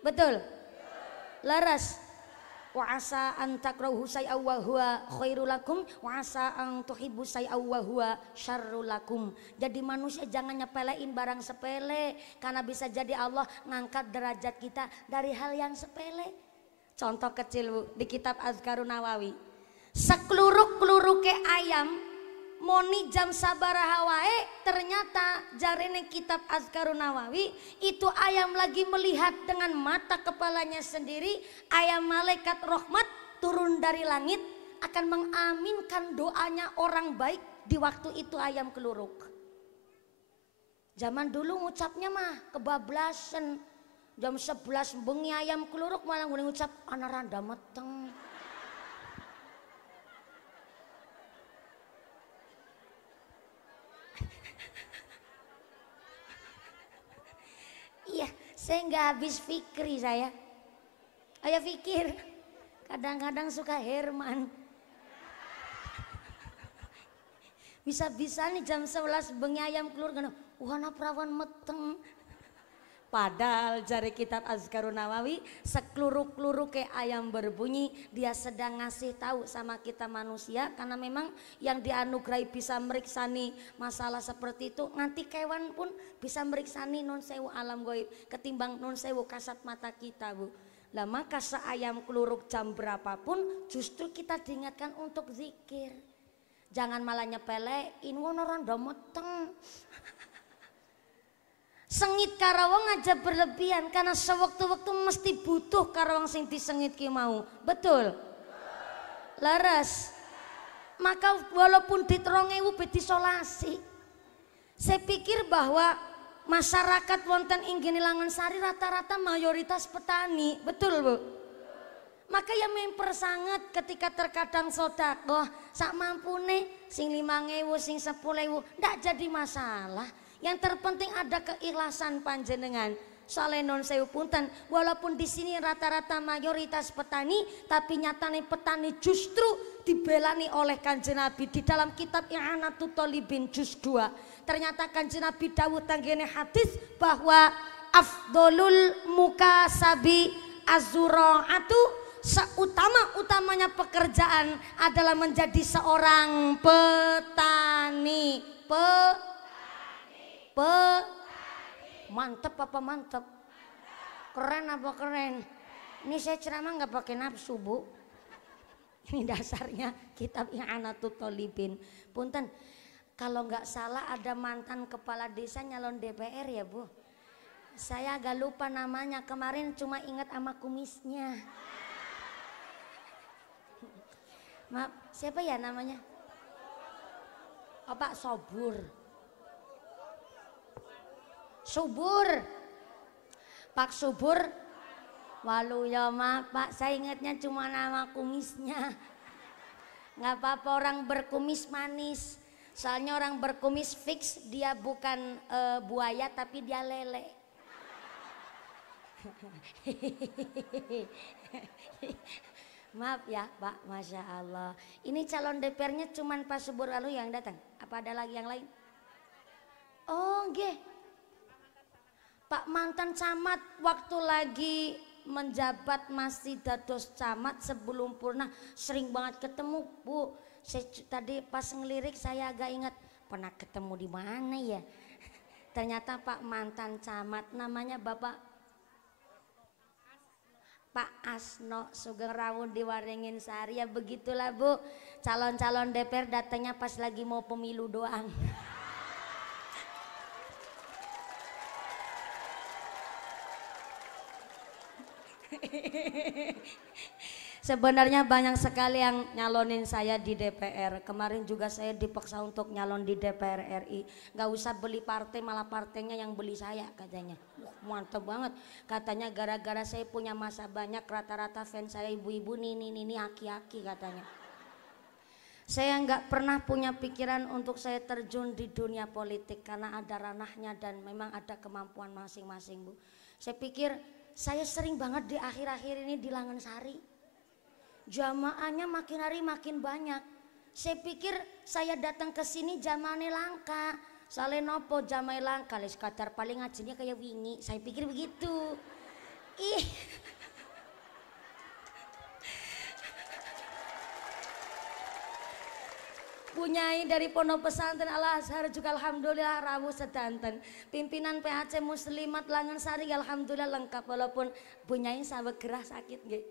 Betul? Laras. Wa asa an takrahu syai'an wa huwa khairul lakum wa asa an tuhibbu syai'an wa huwa syarrul lakum. Jadi manusia jangan nyepelein barang sepele, karena bisa jadi Allah ngangkat derajat kita dari hal yang sepele. Contoh kecil Bu, di kitab Azkarun Nawawi. Sekluruk-kluruke ayam moni jam sabaraha wae, ternyata jarene kitab Azkarun Nawawi itu ayam lagi melihat dengan mata kepalanya sendiri, ayam malaikat rahmat turun dari langit akan mengaminkan doanya orang baik di waktu itu ayam keluruk. Zaman dulu ngucapnya mah kebablasan, jam 11 bengi ayam keluruk malah ngucap ana randa meteng. Iya, saya nggak habis fikri saya. Ayo pikir, kadang-kadang suka Herman. Bisa-bisa nih jam 11 bengi ayam keluar gana, wahana perawan meteng. Padahal jari kitab Azkarun Nawawi, sekluruk-kluruk kayak ayam berbunyi, dia sedang ngasih tahu sama kita manusia, karena memang yang dianugerahi bisa meriksani masalah seperti itu, nanti kewan pun bisa meriksani non sewu alam goib ketimbang non sewu kasat mata kita Bu. Lah maka seayam keluruk jam berapapun justru kita diingatkan untuk zikir. Jangan malah nyepelein ngono rondo meteng. Sengit karawang aja berlebihan karena sewaktu-waktu mesti butuh karawang sing disengit ki mau. Betul? Leres. Maka walaupun di 2000 bet isolasi. Saya pikir bahwa masyarakat wonten ing Langgensari rata-rata mayoritas petani. Betul, Bu? Maka ya memper sangat ketika terkadang sedekah sak mampune sing 5.000 sing 10.000 ndak jadi masalah. Yang terpenting ada keikhlasan panjenengan. Soalnya non sewu punten, walaupun di sini rata-rata mayoritas petani, tapi nyatane petani justru dibelani oleh Kanjeng Nabi di dalam kitab I'anatul Thalibin juz 2. Ternyata Kanjeng Nabi dawuh tanggene hadis bahwa afdolul mukasabi azuraatu, seutama-utamanya pekerjaan adalah menjadi seorang petani. Mantep apa mantep? Keren apa keren? Ini saya ceramah nggak pakai nafsu, Bu. Ini dasarnya kitab I'anatul Thalibin. Punten, kalau nggak salah ada mantan kepala desa nyalon DPR ya, Bu. Saya agak lupa namanya, kemarin cuma ingat sama kumisnya. Maaf, siapa ya namanya? Oh, Pak Subur. Pak Subur. Walu ya maaf Pak, saya ingatnya cuma nama kumisnya. Nggak apa-apa, orang berkumis manis. Soalnya orang berkumis fix dia bukan buaya tapi dia lele. Maaf ya Pak, Masya Allah. Ini calon DPR-nya cuman Pak Subur lalu yang datang? Apa ada lagi yang lain? Oh nggih. Pak mantan camat waktu lagi menjabat masih dados camat sebelum purna sering banget ketemu, Bu. Tadi pas ngelirik saya agak ingat pernah ketemu di mana ya. Ternyata Pak mantan camat namanya Bapak Pak Asno Sugeng Rawun di Waringin Sari. Ya begitulah Bu, calon-calon DPR datangnya pas lagi mau pemilu doang. Sebenarnya banyak sekali yang nyalonin saya di DPR. Kemarin juga saya dipaksa untuk nyalon di DPR RI. Gak usah beli partai, malah partainya yang beli saya katanya. Mantap banget. Katanya gara-gara saya punya masa banyak, rata-rata fans saya ibu-ibu ini aki-aki katanya. Saya nggak pernah punya pikiran untuk saya terjun di dunia politik karena ada ranahnya dan memang ada kemampuan masing-masing, Bu. Saya pikir saya sering banget di akhir-akhir ini di Langgensari. Jamaahnya makin hari makin banyak. Saya pikir saya datang ke sini jamaahnya langka. Soalnya nopo jamaah langka, les kadar paling ngajinya kayak wingi. Saya pikir begitu. Ih. Punyai dari Pondok Pesantren Al Azhar juga alhamdulillah rawuh sedanten. Pimpinan PHC Muslimat Langgensari alhamdulillah lengkap walaupun punyai sahabat gerah sakit nggih.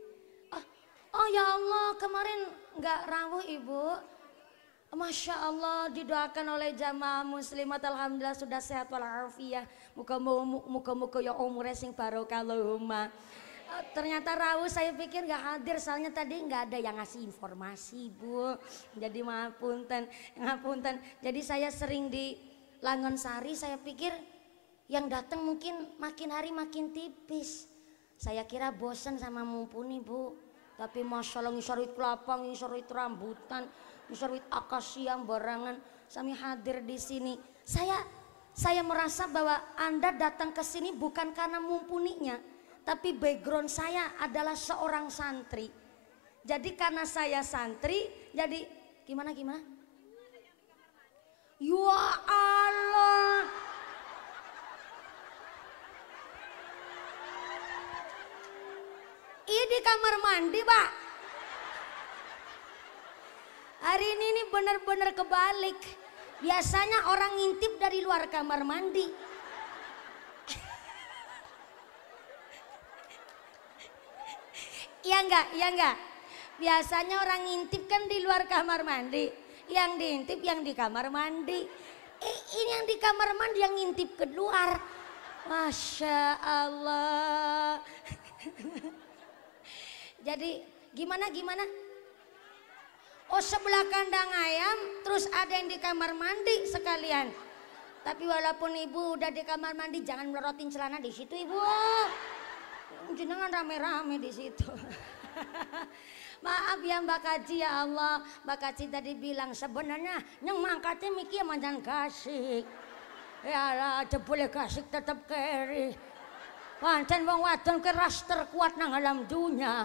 Oh ya Allah, kemarin nggak rawuh Ibu. Masya Allah, didoakan oleh jamaah muslimat alhamdulillah sudah sehat walafiat. Muka-muka ya umurnya sing barokah Allahumma. Ternyata rawuh saya pikir nggak hadir soalnya tadi nggak ada yang ngasih informasi, Bu. Jadi ngapunten. Jadi saya sering di Langgensari, saya pikir yang datang mungkin makin hari makin tipis. Saya kira bosan sama mumpuni, Bu. Tapi Masya Allah ngisor wit kelapa, ngisor wit rambutan, ngisor wit akasia barangan, sami hadir di sini. Saya merasa bahwa Anda datang ke sini bukan karena mumpuninya, tapi background saya adalah seorang santri. Jadi karena saya santri, jadi gimana? Ya Allah. Ini di kamar mandi, Pak. Hari ini benar-benar kebalik. Biasanya orang ngintip dari luar kamar mandi. Iya enggak? Biasanya orang ngintip kan di luar kamar mandi. Yang diintip yang di kamar mandi. Ini yang di kamar mandi yang ngintip keluar. Masya Allah. Jadi gimana? Oh, sebelah kandang ayam terus ada yang di kamar mandi sekalian. Tapi walaupun ibu udah di kamar mandi, jangan melorotin celana di situ ibu. Jenengan rame-rame di situ. Maaf ya Mbak Kaji, ya Allah. Mbak Kaji tadi bilang sebenarnya yang mangkatnya mikir manjan kasih. Ya lah, jebule kasih tetep keri. Pancen wong wadon keras terkuat nang alam dunya.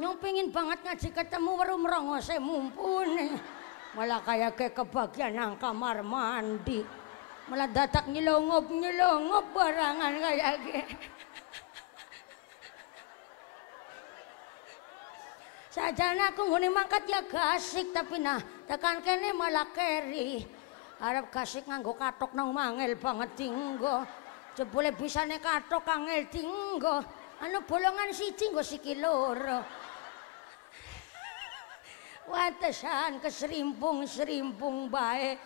Nyong pengen banget ngaji ketemu baru merongose mumpuni. Malah kayak kebagian nang kamar mandi. Malah dadak nyelongop barangan kayak gitu. Sajana aku ngene mangkat ya gasik tapi nah tekan kene malah keri. Arep gasik nganggo katok nang mangel banget tinggo. Jebule bisane katok angel tinggo. Anu bolongan siji nggo sikil loro. Watesan keserimpung bae.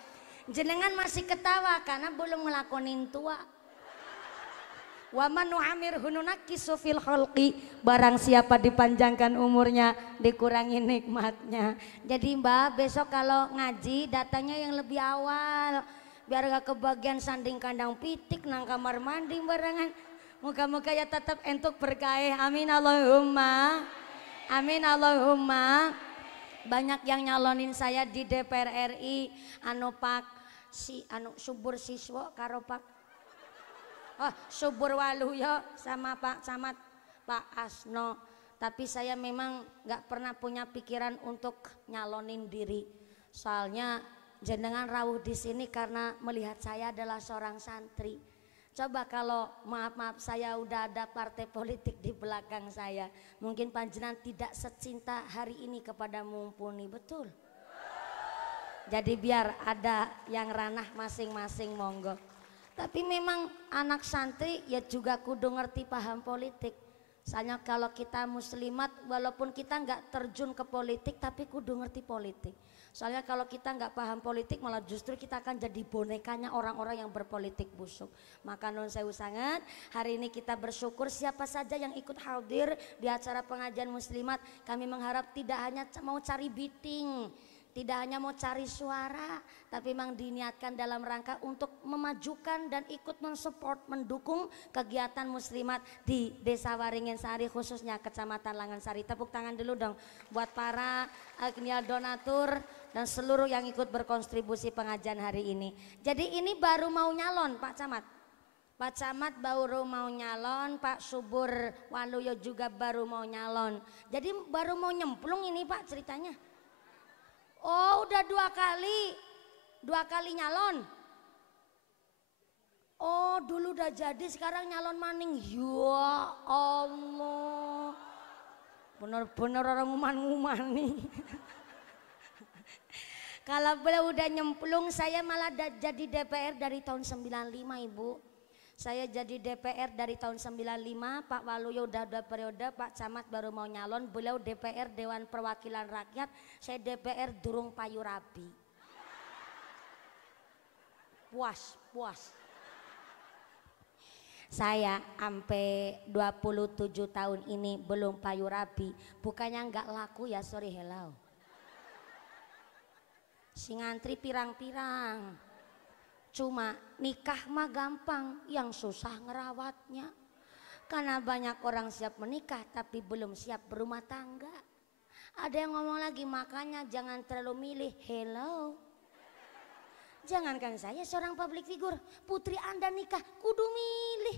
Jenengan masih ketawa karena belum ngelakonin tua. Wa man nu'amirhu nunakkisu fil khalqi, barang siapa dipanjangkan umurnya dikurangi nikmatnya. Jadi Mbak besok kalau ngaji datanya yang lebih awal biar gak kebagian sanding kandang pitik nang kamar mandi barengan. Moga-moga ya tetap entuk berkah. Amin Allahumma. Amin Allahumma. Banyak yang nyalonin saya di DPR RI anu Pak subur siswa karo Pak subur waluyo sama Pak Camat Pak Asno. Tapi saya memang gak pernah punya pikiran untuk nyalonin diri. Soalnya jenengan rawuh di sini karena melihat saya adalah seorang santri. Coba kalau maaf saya udah ada partai politik di belakang saya, mungkin panjenengan tidak secinta hari ini kepada mumpuni, betul? Jadi biar ada yang ranah masing-masing monggo. Tapi memang anak santri ya juga kudu ngerti paham politik. Soalnya kalau kita muslimat walaupun kita nggak terjun ke politik tapi kudu ngerti politik. Soalnya kalau kita nggak paham politik malah justru kita akan jadi bonekanya orang-orang yang berpolitik busuk. Maka nun sewu sangat hari ini kita bersyukur siapa saja yang ikut hadir di acara pengajian muslimat. Kami mengharap tidak hanya mau cari biting, tidak hanya mau cari suara, tapi memang diniatkan dalam rangka untuk memajukan dan ikut mensupport, mendukung kegiatan muslimat di Desa Waringin Sari khususnya Kecamatan Langansari. Tepuk tangan dulu dong buat para agnial donatur dan seluruh yang ikut berkontribusi pengajian hari ini. Jadi ini baru mau nyalon Pak Camat. Pak Camat baru mau nyalon, Pak Subur Waluyo juga baru mau nyalon. Jadi baru mau nyemplung ini Pak ceritanya. Oh udah dua kali nyalon. Oh dulu udah jadi sekarang nyalon maning. Ya Allah, bener-bener orang nguman-ngumani. Kalau beliau udah nyemplung saya malah jadi DPR dari tahun 95 Ibu. Saya jadi DPR dari tahun 95, Pak Waluyo udah periode, Pak Camat baru mau nyalon, beliau DPR Dewan Perwakilan Rakyat, saya DPR Durung Payu Rabi. Puas. Saya sampai 27 tahun ini belum payu rabi, bukannya nggak laku ya, sorry hello. Si ngantri pirang-pirang. Cuma nikah mah gampang, yang susah ngerawatnya. Karena banyak orang siap menikah tapi belum siap berumah tangga. Ada yang ngomong lagi makanya jangan terlalu milih. Hello. Jangankan saya seorang public figure, putri Anda nikah kudu milih.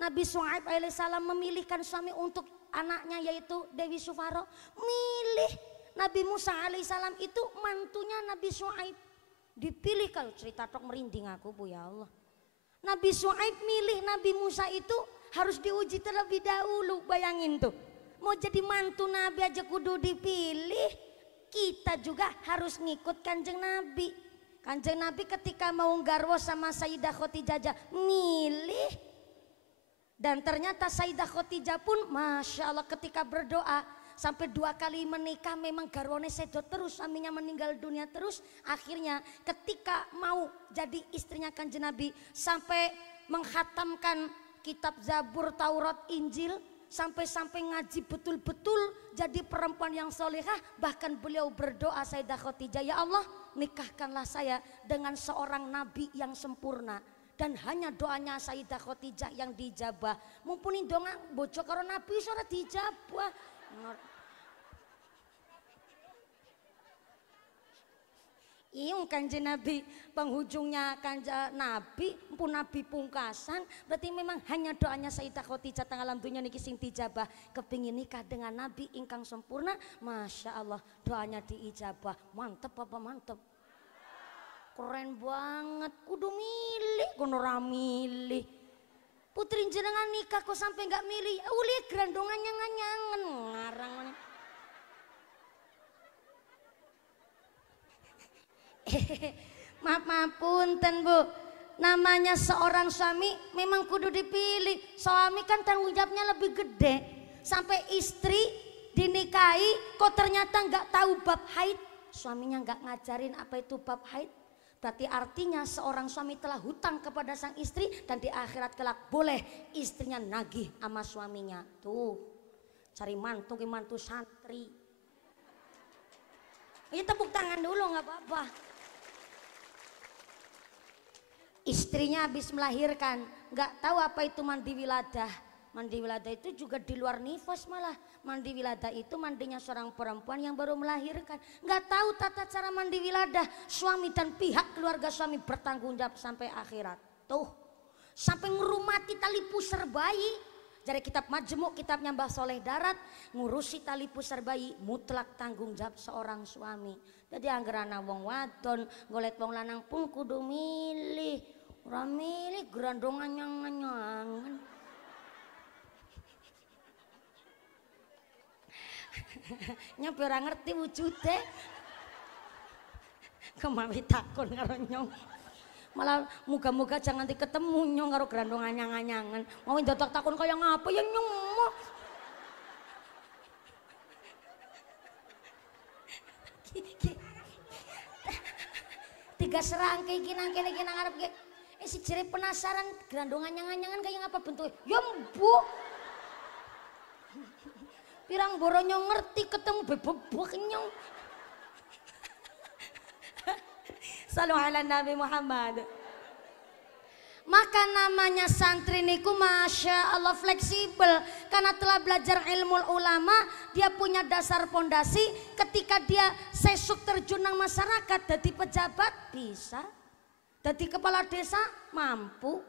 Nabi Syuaib alaihissalam memilihkan suami untuk anaknya yaitu Dewi Sufaro. Milih. Nabi Musa alaihissalam itu mantunya Nabi Syuaib. Dipilih, kalau cerita tok merinding aku Bu ya Allah. Nabi Syuaib milih Nabi Musa itu harus diuji terlebih dahulu. Bayangin tuh, mau jadi mantu Nabi aja kudu dipilih. Kita juga harus ngikut kanjeng Nabi. Kanjeng Nabi ketika mau garwo sama Sayyidah Khadijah milih. Dan ternyata Sayyidah Khadijah pun Masya Allah ketika berdoa, sampai 2 kali menikah memang garwane sedo terus, suaminya meninggal dunia terus. Akhirnya ketika mau jadi istrinya Kanjeng Nabi sampai menghatamkan kitab Zabur, Taurat, Injil, sampai-sampai ngaji betul-betul jadi perempuan yang solehah. Bahkan beliau berdoa Sayyidah Khadijah, ya Allah nikahkanlah saya dengan seorang nabi yang sempurna. Dan hanya doanya Sayyidah Khadijah yang dijabah. Mumpuni donga bojo karo nabi ora dijabah. Iyung Kanjeng Nabi penghujungnya Kanjeng Nabi pun nabi pungkasan, berarti memang hanya doanya Sayyidah Khadijah teng alam dunya niki sing dijabah. Kepingin nikah dengan nabi ingkang sempurna, Masya Allah doanya diijabah. Mantep apa mantep? Keren banget, kudu milih kono ora milih. Putri jenengan nikah kok sampai nggak milih, uli grandongan nyangan-nyangan ngarang. Maaf punten Bu, namanya seorang suami memang kudu dipilih. Suami kan tanggung jawabnya lebih gede. Sampai istri dinikahi kok ternyata nggak tahu bab haid, suaminya nggak ngajarin apa itu bab haid. Berarti artinya seorang suami telah hutang kepada sang istri, dan di akhirat kelak boleh istrinya nagih sama suaminya. Tuh cari mantu santri. Ayo tepuk tangan dulu nggak apa-apa. Istrinya habis melahirkan, nggak tahu apa itu mandi wiladah. Mandi wiladah itu juga di luar nifas malah. Mandi wiladah itu mandinya seorang perempuan yang baru melahirkan. Nggak tahu tata cara mandi wiladah. Suami dan pihak keluarga suami bertanggung jawab sampai akhirat. Tuh, sampai ngurumati tali pusar bayi. Dari kitab Majmu', kitabnya Mbah Soleh Darat, ngurusi tali pusar bayi mutlak tanggung jawab seorang suami. Jadi anggerana wong wadon golet wong lanang pun kudu milih. Ora milih grandongan nyangan-nyangan. Nyampe ora ngerti wujude. Kemawi takon karo nyong. Malah muga-muga jangan ketemu nyong karo grandongan nyangan-nyangan. Mau ndotok takon kaya ngapa ya nyong. Tiga serangkai iki nang kene iki nang ngarep iki. Si jere penasaran grandongan nyangan-nyangan kaya ngapa bentuknya. Ya mbok. Pirang boro nyong ngerti ketemu bebek nyong. Sallu ala Nabi Muhammad. Maka namanya santri niku Masya Allah fleksibel, karena telah belajar ilmu ulama, dia punya dasar pondasi. Ketika dia sesuk terjun nang masyarakat, jadi pejabat bisa, jadi kepala desa mampu,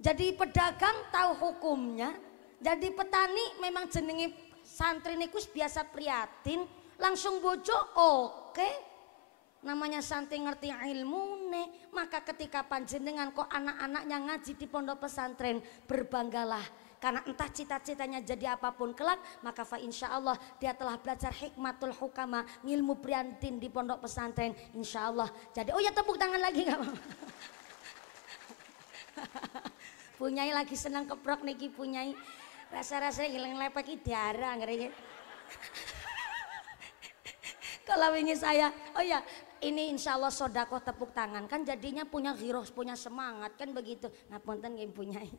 jadi pedagang tahu hukumnya, jadi petani memang jenenge santri niku biasa prihatin, langsung bojo oke. Namanya santri ngerti ilmu nih. Maka ketika panjenengan kok anak-anaknya ngaji di pondok pesantren, berbanggalah, karena entah cita-citanya jadi apapun kelak, maka fa insya Allah dia telah belajar hikmatul hukama, ilmu priantin di pondok pesantren, insya Allah. Jadi oh ya tepuk tangan lagi nggak apa-apa. Punyai lagi senang keprok niki punyai, rasa-rasa hilang lepek diara ngeri. Kalau ini saya, oh ya ini insya Allah sodakoh tepuk tangan kan jadinya punya giroh, punya semangat kan begitu. Ngapunten nggih punyai.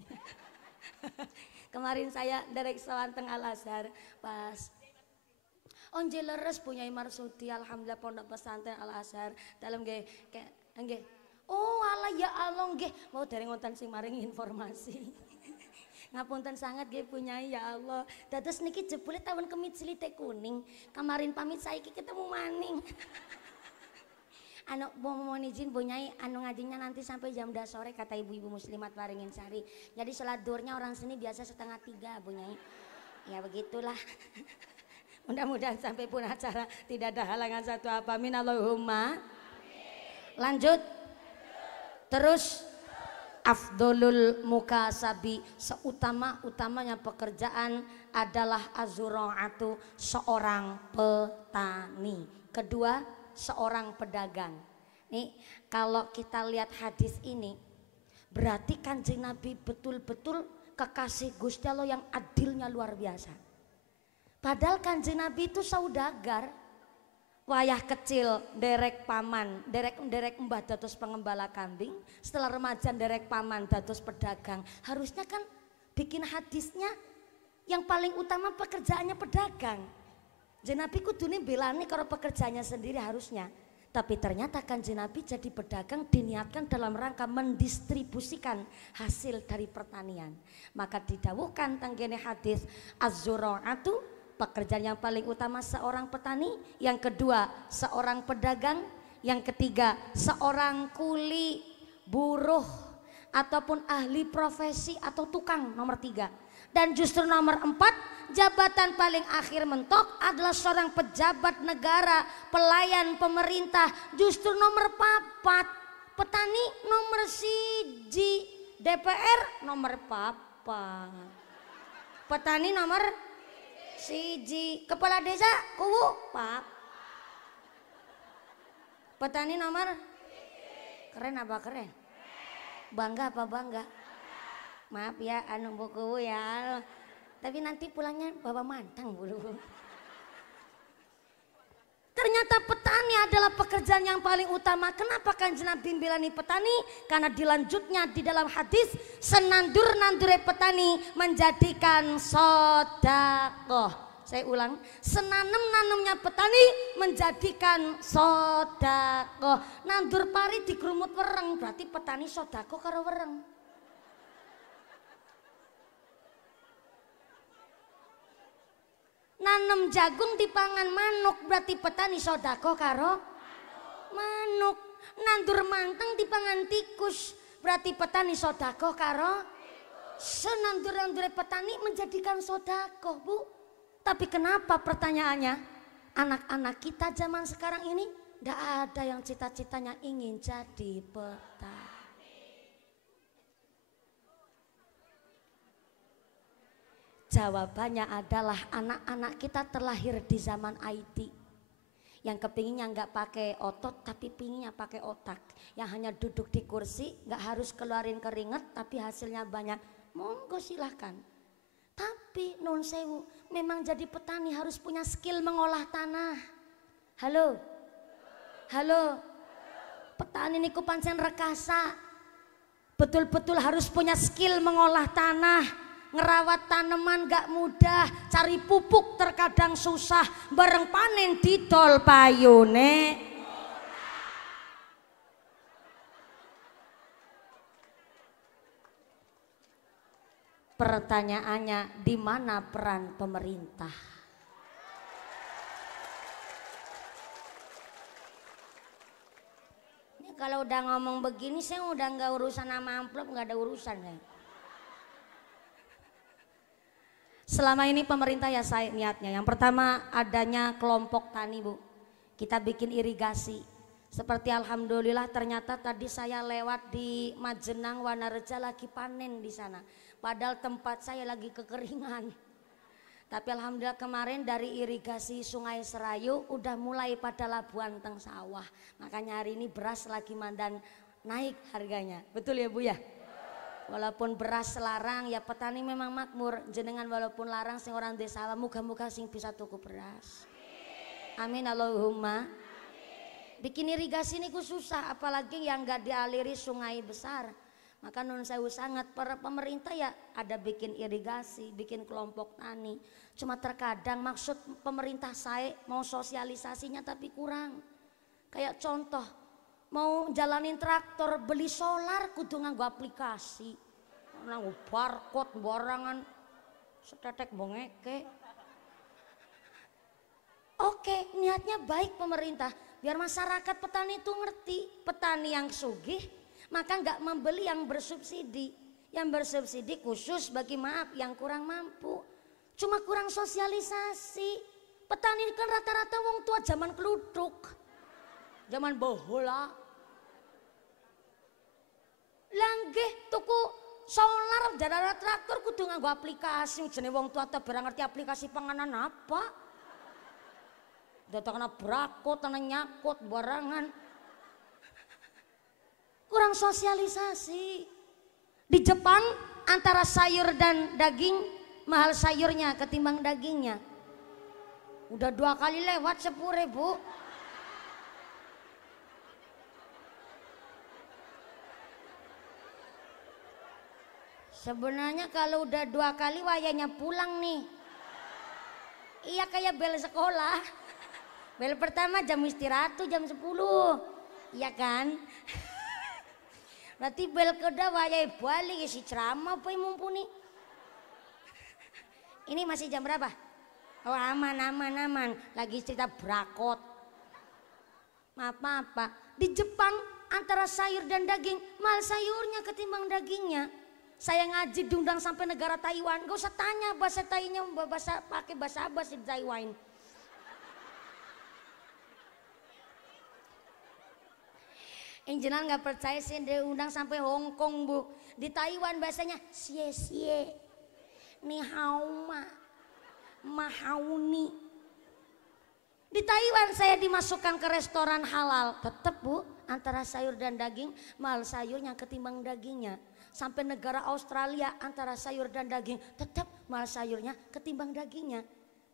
Kemarin saya dari Sawanteng Al Azhar pas onje leres punyai Marsudi, alhamdulillah pondok pesantren Al Azhar dalam nggih nggih. Oh Allah ya Allah nggih mau dari ngonten sing maring informasi. Ngapunten sangat nggih punyai ya Allah. Dados niki jebule tahun kemit silite kuning. Kemarin pamit saiki ketemu maning. Anu mohon izin punyai anu ngajinya nanti sampai jam 2 sore kata ibu-ibu muslimat Waringin Sari. Jadi sholat duhurnya orang sini biasa 2:30 punyai. Ya begitulah. Mudah-mudahan sampai pun acara tidak ada halangan satu apa amin Allahumma. Lanjut. Terus afdolul mukasabi, seutama-utamanya pekerjaan adalah azura'atu, seorang petani. Kedua, seorang pedagang. Nih, kalau kita lihat hadis ini, berarti Kanjeng Nabi betul-betul kekasih Gusti Allah yang adilnya luar biasa. Padahal Kanjeng Nabi itu saudagar. Wayah kecil derek paman, derek mbah dados pengembala kambing, setelah remaja derek paman dados pedagang. Harusnya kan bikin hadisnya yang paling utama pekerjaannya pedagang. Kanjeng Nabi kudune belani kalau pekerjaannya sendiri harusnya. Tapi ternyata Kanjeng Nabi jadi pedagang diniatkan dalam rangka mendistribusikan hasil dari pertanian. Maka didawuhkan tanggene hadis az-zura'atu, pekerjaan yang paling utama seorang petani, yang kedua seorang pedagang, yang ketiga seorang kuli, buruh ataupun ahli profesi atau tukang, nomor 3. Dan justru nomor 4, jabatan paling akhir mentok adalah seorang pejabat negara, pelayan pemerintah. Justru nomor 4, petani nomor 1, DPR nomor 4, petani nomor 1, kepala desa kuwu Pak. Petani nomor keren apa keren? Bangga apa bangga? Maaf ya anu buku ya. Tapi nanti pulangnya bawa mantang bulu. Ternyata petani adalah pekerjaan yang paling utama. Kenapa Kanjeng Nabi bilani petani? Karena dilanjutnya di dalam hadis, senandur-nandure petani menjadikan sedekah. Saya ulang, senanem-nanemnya petani menjadikan sedekah. Nandur pari digrumut wereng, berarti petani sedekah karo wereng. Nanem jagung dipangan manuk, berarti petani sedekah karo manuk. Nandur manteng dipangan tikus, berarti petani sedekah karo senandur-nandure petani menjadikan sedekah, Bu. Tapi kenapa pertanyaannya anak-anak kita zaman sekarang ini ndak ada yang cita-citanya ingin jadi petani? Jawabannya adalah anak-anak kita terlahir di zaman IT. Yang kepinginnya nggak pakai otot tapi pinginnya pakai otak. Yang hanya duduk di kursi nggak harus keluarin keringat tapi hasilnya banyak. Monggo silahkan. Tapi non sewu memang jadi petani harus punya skill mengolah tanah. Halo, halo, petani niku pancen rekasa. Betul-betul harus punya skill mengolah tanah. Ngerawat tanaman gak mudah, cari pupuk terkadang susah, bareng panen didol payune. Pertanyaannya, di mana peran pemerintah? Ini kalau udah ngomong begini saya udah nggak urusan sama amplop, nggak ada urusan ya. Selama ini pemerintah ya saya niatnya. Yang pertama adanya kelompok tani, Bu. Kita bikin irigasi. Seperti alhamdulillah ternyata tadi saya lewat di Majenang Wanareja lagi panen di sana. Padahal tempat saya lagi kekeringan. Tapi alhamdulillah kemarin dari irigasi Sungai Serayu udah mulai pada labuan teng sawah. Makanya hari ini beras lagi mandan naik harganya. Betul ya Bu ya? Walaupun beras larang ya petani memang makmur. Jenengan walaupun larang sing orang desa muga-muga sing bisa tuku beras. Amin Allahumma. Bikin irigasi ini susah apalagi yang gak dialiri sungai besar. Maka nun sewu sangat para pemerintah ya ada bikin irigasi, bikin kelompok tani. Cuma terkadang maksud pemerintah saya mau sosialisasinya tapi kurang. Kayak contoh mau jalanin traktor beli solar kudu nganggo aplikasi nganggo barcode barangan setetek bongeke. Oke, niatnya baik pemerintah biar masyarakat petani itu ngerti. Petani yang sugih maka nggak membeli yang bersubsidi. Yang bersubsidi khusus bagi maaf yang kurang mampu. Cuma kurang sosialisasi. Petani kan rata-rata wong tua zaman keluduk, zaman bohola. Langgih tuku solar jadara traktor kudu nganggo aplikasi. Jenenge wong tua ta barang ngerti aplikasi panganan apa. Datangna brakot ana nyakot barangan. Kurang sosialisasi. Di Jepang antara sayur dan daging mahal sayurnya ketimbang dagingnya. Udah 2 kali lewat sepure, Bu. Sebenarnya kalau udah 2 kali wayanya pulang nih. Iya kayak bel sekolah. Bel pertama jam istirahat tuh jam 10. Iya kan? Berarti bel kedua wayai balik si ceramah apa yang mumpuni. Ini masih jam berapa? Oh aman. Lagi cerita brakot. Maaf Pak. Di Jepang antara sayur dan daging, mal sayurnya ketimbang dagingnya. Saya ngaji diundang sampai negara Taiwan, gak usah tanya bahasa Tainya, pakai bahasa apa sih Taiwan. Yang jenang nggak percaya sih diundang sampai Hong Kong, Bu. Di Taiwan bahasanya sie, ni hao ma, mahauni. Di Taiwan saya dimasukkan ke restoran halal, tetap Bu, antara sayur dan daging, mal sayurnya ketimbang dagingnya. Sampai negara Australia antara sayur dan daging, tetap mal sayurnya ketimbang dagingnya.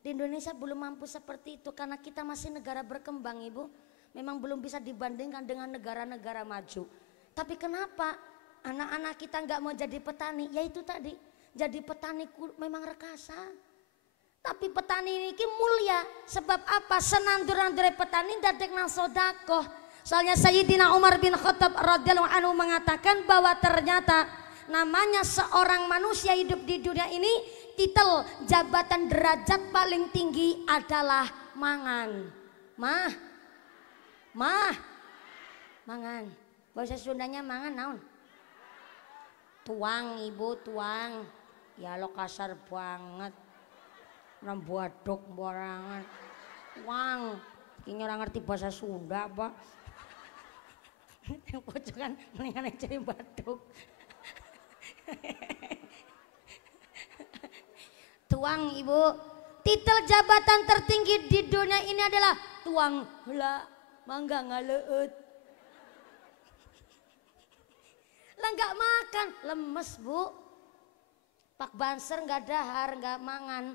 Di Indonesia belum mampu seperti itu karena kita masih negara berkembang, Ibu. Memang belum bisa dibandingkan dengan negara-negara maju. Tapi kenapa anak-anak kita nggak mau jadi petani? Ya itu tadi, jadi petani memang rekasa. Tapi petani ini mulia. Sebab apa? Senandur-nandur petani dadek nang sodakoh. Soalnya Sayyidina Umar bin Khattab radhiyallahu anhu mengatakan bahwa ternyata namanya seorang manusia hidup di dunia ini, titel jabatan derajat paling tinggi adalah mangan. Mangan. Bahasa Sundanya mangan naon? Tuang Ibu, tuang. Ya lo kasar banget. Nambuadok borangan. Tuang. Ini orang ngerti bahasa Sunda, Pak. Yang pojokan mendingan jadi baduk. Tuang Ibu. Titel jabatan tertinggi di dunia ini adalah tuang heula mangga ngaleut. Lah nggak makan, lemes Bu. Pak Banser nggak dahar, nggak mangan,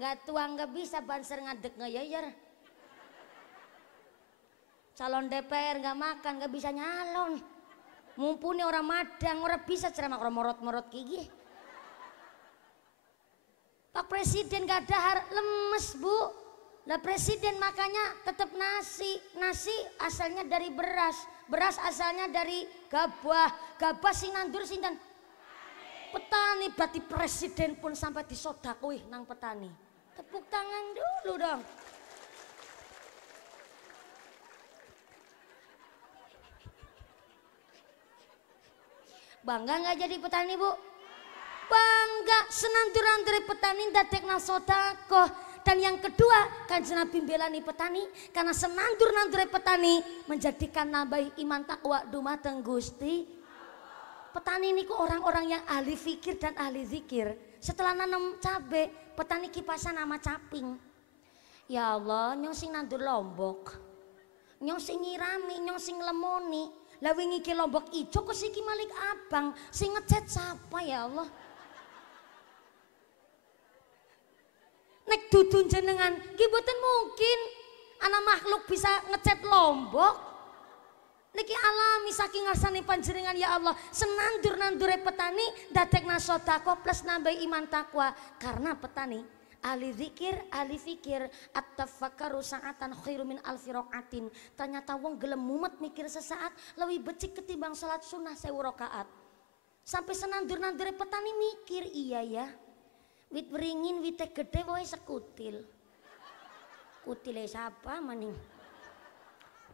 nggak tuang, nggak bisa Banser ngadek ngeyeyer. Calon DPR nggak makan, nggak bisa nyalon. Mumpuni orang Madang, orang bisa ceramah orang morot-morot gigi. Pak Presiden nggak dahar, lemes Bu. Lah Presiden makanya tetap nasi asalnya dari beras asalnya dari gabah sing nandur sinten petani. Berarti Presiden pun sampai disodakui nang petani. Tepuk tangan dulu dong. Bangga nggak jadi petani Bu? Bangga, senandur-nandur petani dadek nang sodakoh. Dan yang kedua, Kanjeng Nabi belani petani karena senandur-nandur petani menjadikan nambahi iman takwa dumateng Gusti. Petani ini kok orang-orang yang ahli fikir dan ahli zikir. Setelah nanam cabe, petani kipasan sama caping. Ya Allah, nyong sing nandur lombok, nyong sing nyirami, nyong sing lemoni. Lah wingi ki lombok ijo kok siki Malik abang, sing ngecat siapa ya Allah? Nek dudun jenengan, ki mboten mungkin anak makhluk bisa ngecat lombok. Niki alami saking ngarsane panjenengan ya Allah. Senandur-nandure petani dadekna sedekah plus nambah iman takwa. Karena petani ahli zikir, ahli fikir, at-tafakkaru sa'atan khairu min alfi raqatin. Ternyata wong gelem mumet mikir sesaat lebih becik ketimbang salat sunnah 1000 rakaat. Sampai senandur-nandure petani mikir, iya ya. Wit beringin wite gede wae sekutil. Kutile siapa maning?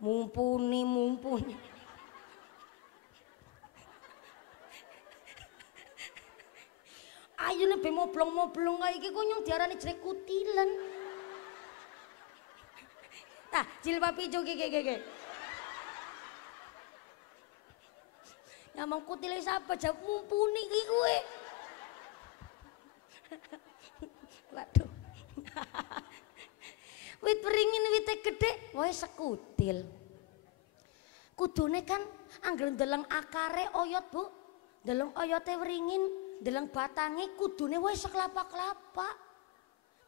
Mumpuni. Ayo nek moblong-moblong kae iki kok nyong diarani jrek kutilen. Tah, jilbab ijo ge. Ya mau kutile siapa jawab mumpuni iki kowe. Waduh. Wit beringin wite gede wae sekutil. Kudune kan anggere ndeleng akare oyot, Bu. Ndeleng oyote wringin, ndeleng batange kudune wae seklapa-klapa.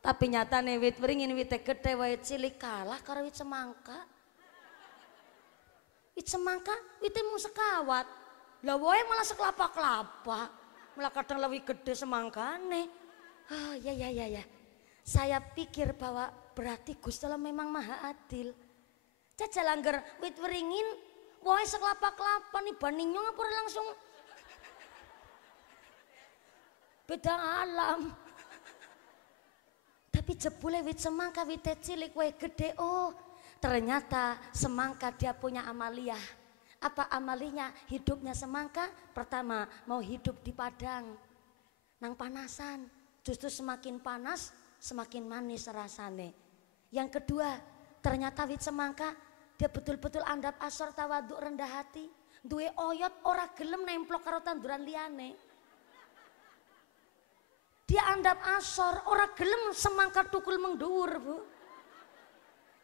Tapi nyatane wit beringin wite gede wae cilik kalah karo wit semangka. Wit semangka wite mung sekawat. Lah wae malah sekelapa-kelapa. Malah kadang lebih gede semangkane. Oh ya. Saya pikir bahwa berarti Gusti Allah memang maha adil. Jajal angger wit beringin wae sekelapa-kelapa nih banding nyong apa langsung beda alam. Tapi jebule wit semangka wit cilik wae gede. Oh, ternyata semangka dia punya amaliyah. Apa amalinya hidupnya semangka? Pertama, mau hidup di padang nang panasan. Justru semakin panas, semakin manis rasane. Yang kedua, ternyata wit semangka dia betul-betul andap asor tawaduk rendah hati. Duwe oyot ora gelem nemplok karo tanduran liyane. Dia andap asor, ora gelem semangka tukul mengduwur, Bu.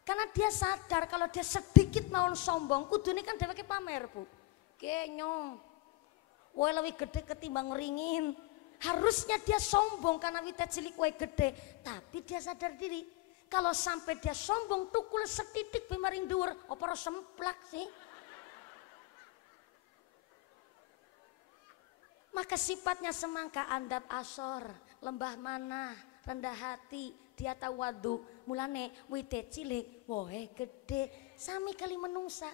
Karena dia sadar kalau dia sedikit mawon sombong, kudune kan dheweke pamer, Bu. Kenyong. Wae lebih gede ketimbang ngeringin. Harusnya dia sombong karena wite cilik wae gede, tapi dia sadar diri. Kalau sampai dia sombong tukul setitik bemaring dhuwur, apa ora semplak sih? Maka sifatnya semangka andap asor, lembah manah, rendah hati, dia tawadu. Mulane wite cilik wohe gede sami kali menungsa.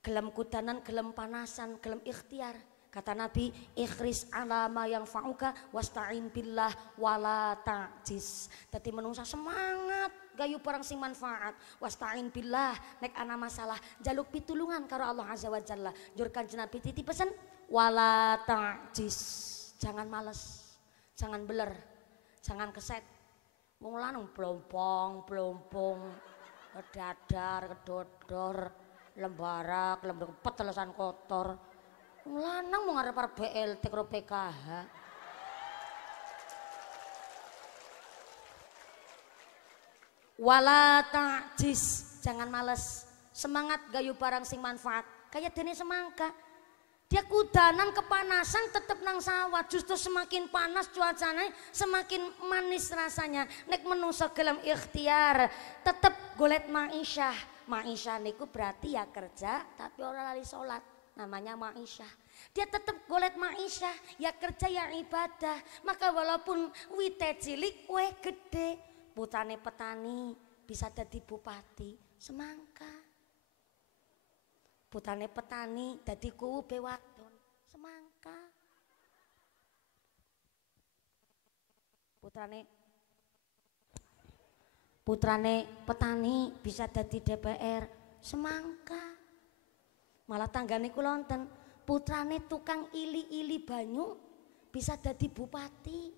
Gelem kudanan, gelem panasan, gelem ikhtiar. Kata Nabi, ikhris ala ma yang fa'uka wasta'in billah wala ta'jis. Dadi menungsa semangat gayu perang sing manfaat. Wasta'in billah nek ana masalah jaluk pitulungan karo Allah azza wa jalla. Njur Kanjeng Nabi titip pesen wala ta'jis. Jangan males, jangan beler, jangan keset. Wong lanang blompong, kedadar, kedodor, lembarak, petelesan kotor. Wong lanang mau ngarep-arep BLT karo PKH. Wala ta'jis, jangan males. Semangat gayu barang sing manfaat. Kayak dene semangka. Dia kudanan kepanasan tetep nang sawah. Justru semakin panas cuacanya semakin manis rasanya. Nek menungso gelem ikhtiar tetep golet ma'isyah. Ma'isyah niku berarti ya kerja tapi ora lali salat. Namanya ma'isyah. Dia tetep golet ma'isyah, ya kerja ya ibadah. Maka walaupun wite cilik wae gede, putrane petani bisa jadi bupati. Semangka. Putrane petani dadi kuwe wadon. Semangka. Putrane petani bisa jadi DPR. Semangka. Malah tanggane kula wonten putrane tukang ili-ili banyu bisa jadi bupati.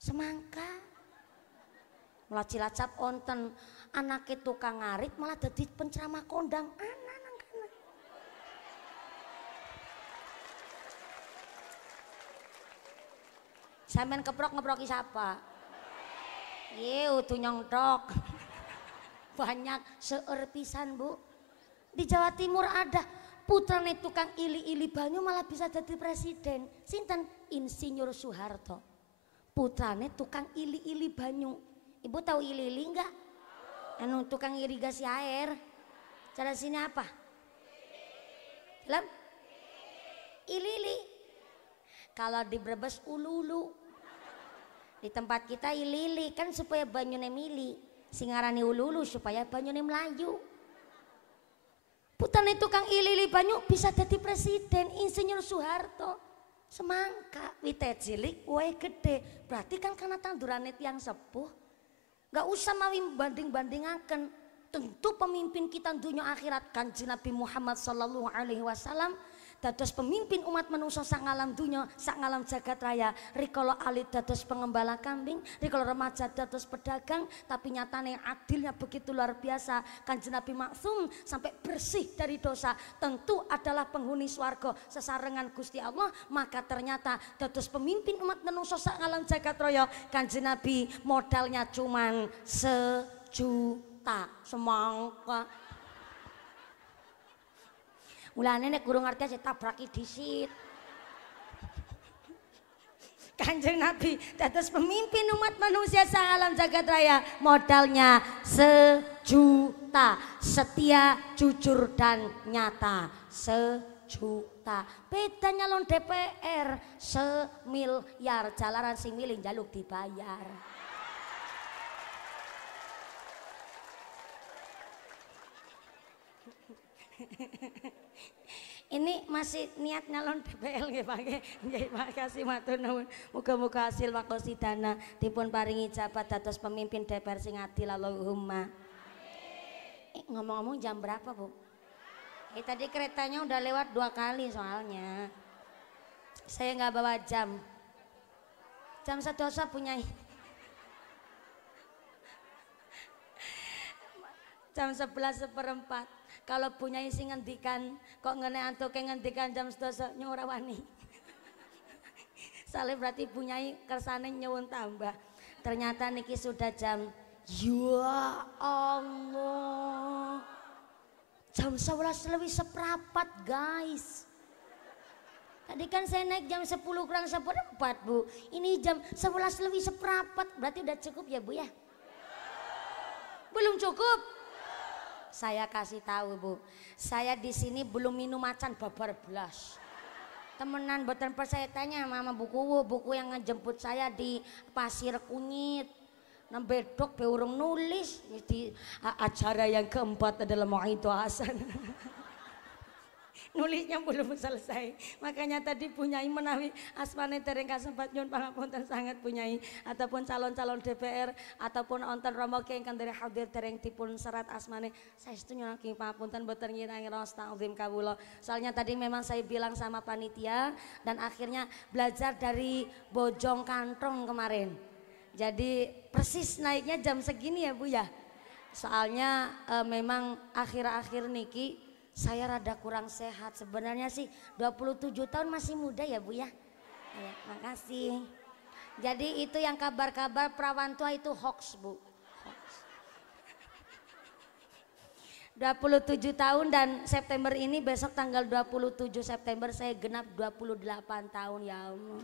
Semangka. Malah Cilacap wonten anake tukang ngarit malah jadi penceramah kondang. Anak kana. Sampeyan keprok-ngeproki siapa? Ye utuh nyongtok. Banyak seueur pisan, Bu. Di Jawa Timur ada putrane tukang ili-ili banyu malah bisa jadi presiden. Sinten? Insinyur Soeharto. Putrane tukang ili-ili banyu. Ibu tahu ili-ili enggak? Anu tukang irigasi air. Cara sini apa? Dalam? Ili-ili. Kalau di Brebes ulu-ulu. Di tempat kita ili-ili kan supaya banyune mili. Singarani ulu-ulu supaya banyune melayu. Putrane tukang ili-ili banyu bisa jadi presiden. Insinyur Soeharto. Semangka wite cilik wae gede. Berarti kan karena tandurane tiyang sepuh. Gak usah mawi banding-bandingaken. Tentu pemimpin kita dunia akhirat Kanjeng Nabi Muhammad sallallahu alaihi wasallam dados pemimpin umat manusia sak ngalam dunia, sak ngalam jagat raya. Rikala alit dados pengembala kambing, rikala remaja dados pedagang, tapi nyatane adilnya begitu luar biasa. Kanjeng Nabi maksum sampai bersih dari dosa, tentu adalah penghuni swarga sesarengan Gusti Allah. Maka ternyata dados pemimpin umat manusia sak ngalam jagat raya. Kanjeng Nabi modalnya cuman sejuta semangka. Mulane nek guru ngerti aja tabraki disit. Kanjeng Nabi dados pemimpin umat manusia sang alam jagat raya, modalnya sejuta, setia, jujur dan nyata, sejuta. Beda nyalon DPR semiliar, jalaran sing milih njaluk dibayar. Ini masih niat nyalon DPL nggih Pak nggih. Makasih matur nuwun. Muga-muga hasil wakosidana dipun paringi jabat dados pemimpin DPR sing adil Allahumma. Ngomong-ngomong jam berapa Bu? Tadi keretanya udah lewat 2 kali soalnya. Saya nggak bawa jam. Jam sedosa punya. Jam 11:04. Kalau punya isi ngendikan kok ngene antuke ngendikan jam sedoso nyuwun wani. Soalnya berarti punyai kersane nyuwun tambah. Ternyata niki sudah jam, ya Allah, jam 11:04 guys. Tadi kan saya naik jam 10:04 Bu. Ini jam 11:04, berarti udah cukup ya Bu ya? Belum cukup? Saya kasih tahu Bu, saya di sini belum minum macan babar belas. Temenan boten percaya tanya mama buku yang ngejemput saya di Pasir Kunyit. Nembedok be urung nulis di acara yang keempat adalah Mau'idho Hasan. Nulisnya belum selesai, makanya tadi punyai menawi asmane dereng kasempat nyuwun pangapunten sangat punyai, ataupun calon-calon DPR ataupun onten romo ingkang dereng hadir dereng dipun serat asmane saestu nyuwun pangapunten boten ngira-ngira astagfirullah kawula. Soalnya tadi memang saya bilang sama panitia dan akhirnya belajar dari Bojong Kantong kemarin. Jadi persis naiknya jam segini ya Bu ya. Soalnya memang akhir-akhir niki saya rada kurang sehat. Sebenarnya sih 27 tahun masih muda ya Bu ya. Ya, makasih. Jadi itu yang kabar-kabar perawan tua itu hoax Bu. Hoax. 27 tahun dan September ini besok tanggal 27 September saya genap 28 tahun ya Allah.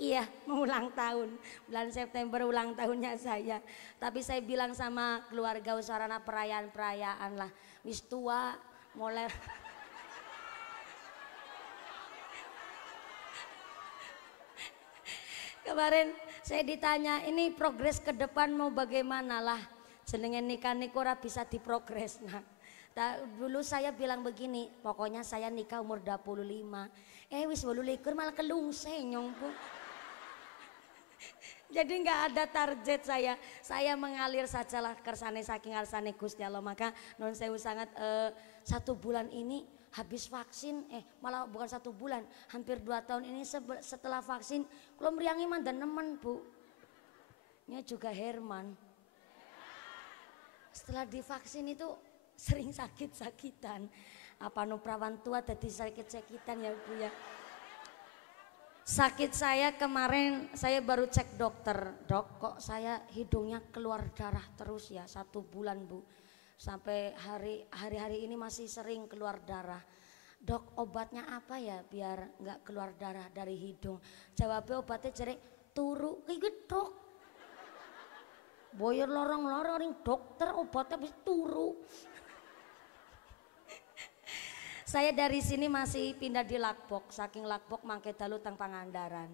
Iya, mau ulang tahun. Bulan September ulang tahunnya saya. Tapi saya bilang sama keluarga usarana perayaan-perayaan lah. Wis tua, mulai. Kemarin saya ditanya, ini progres ke depan mau bagaimana lah. Jenenge nikah niku ora bisa diprogres. Nah, dulu saya bilang begini, pokoknya saya nikah umur 25. Wis 28 malah kelungse nyong Bu. Jadi nggak ada target saya mengalir sajalah kersane saking ngarsane Gusti Allah. Maka non sewu sangat 1 bulan ini habis vaksin, malah bukan 1 bulan, hampir 2 tahun ini setelah vaksin, kalau meriangi mandan nemen Bu. Ini juga Herman. Setelah divaksin itu sering sakit-sakitan. Apa nu perawan tua tadi sakit-sakitan ya Bu ya. Sakit saya kemarin saya baru cek dokter, dok kok saya hidungnya keluar darah terus ya 1 bulan Bu. Sampai hari-hari ini masih sering keluar darah. Dok obatnya apa ya biar nggak keluar darah dari hidung? Jawabnya obatnya jerek turu, kayak dok. Boyor lorong-lorong dokter obatnya bisa turu. Saya dari sini masih pindah di Lakbok, saking Lakbok mangke dalu teng Pangandaran.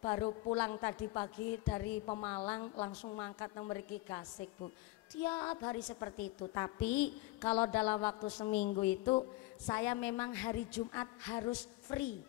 Baru pulang tadi pagi dari Pemalang langsung mangkat teng mriki Gasik Bu. Tiap hari seperti itu, tapi kalau dalam waktu seminggu itu saya memang hari Jumat harus free.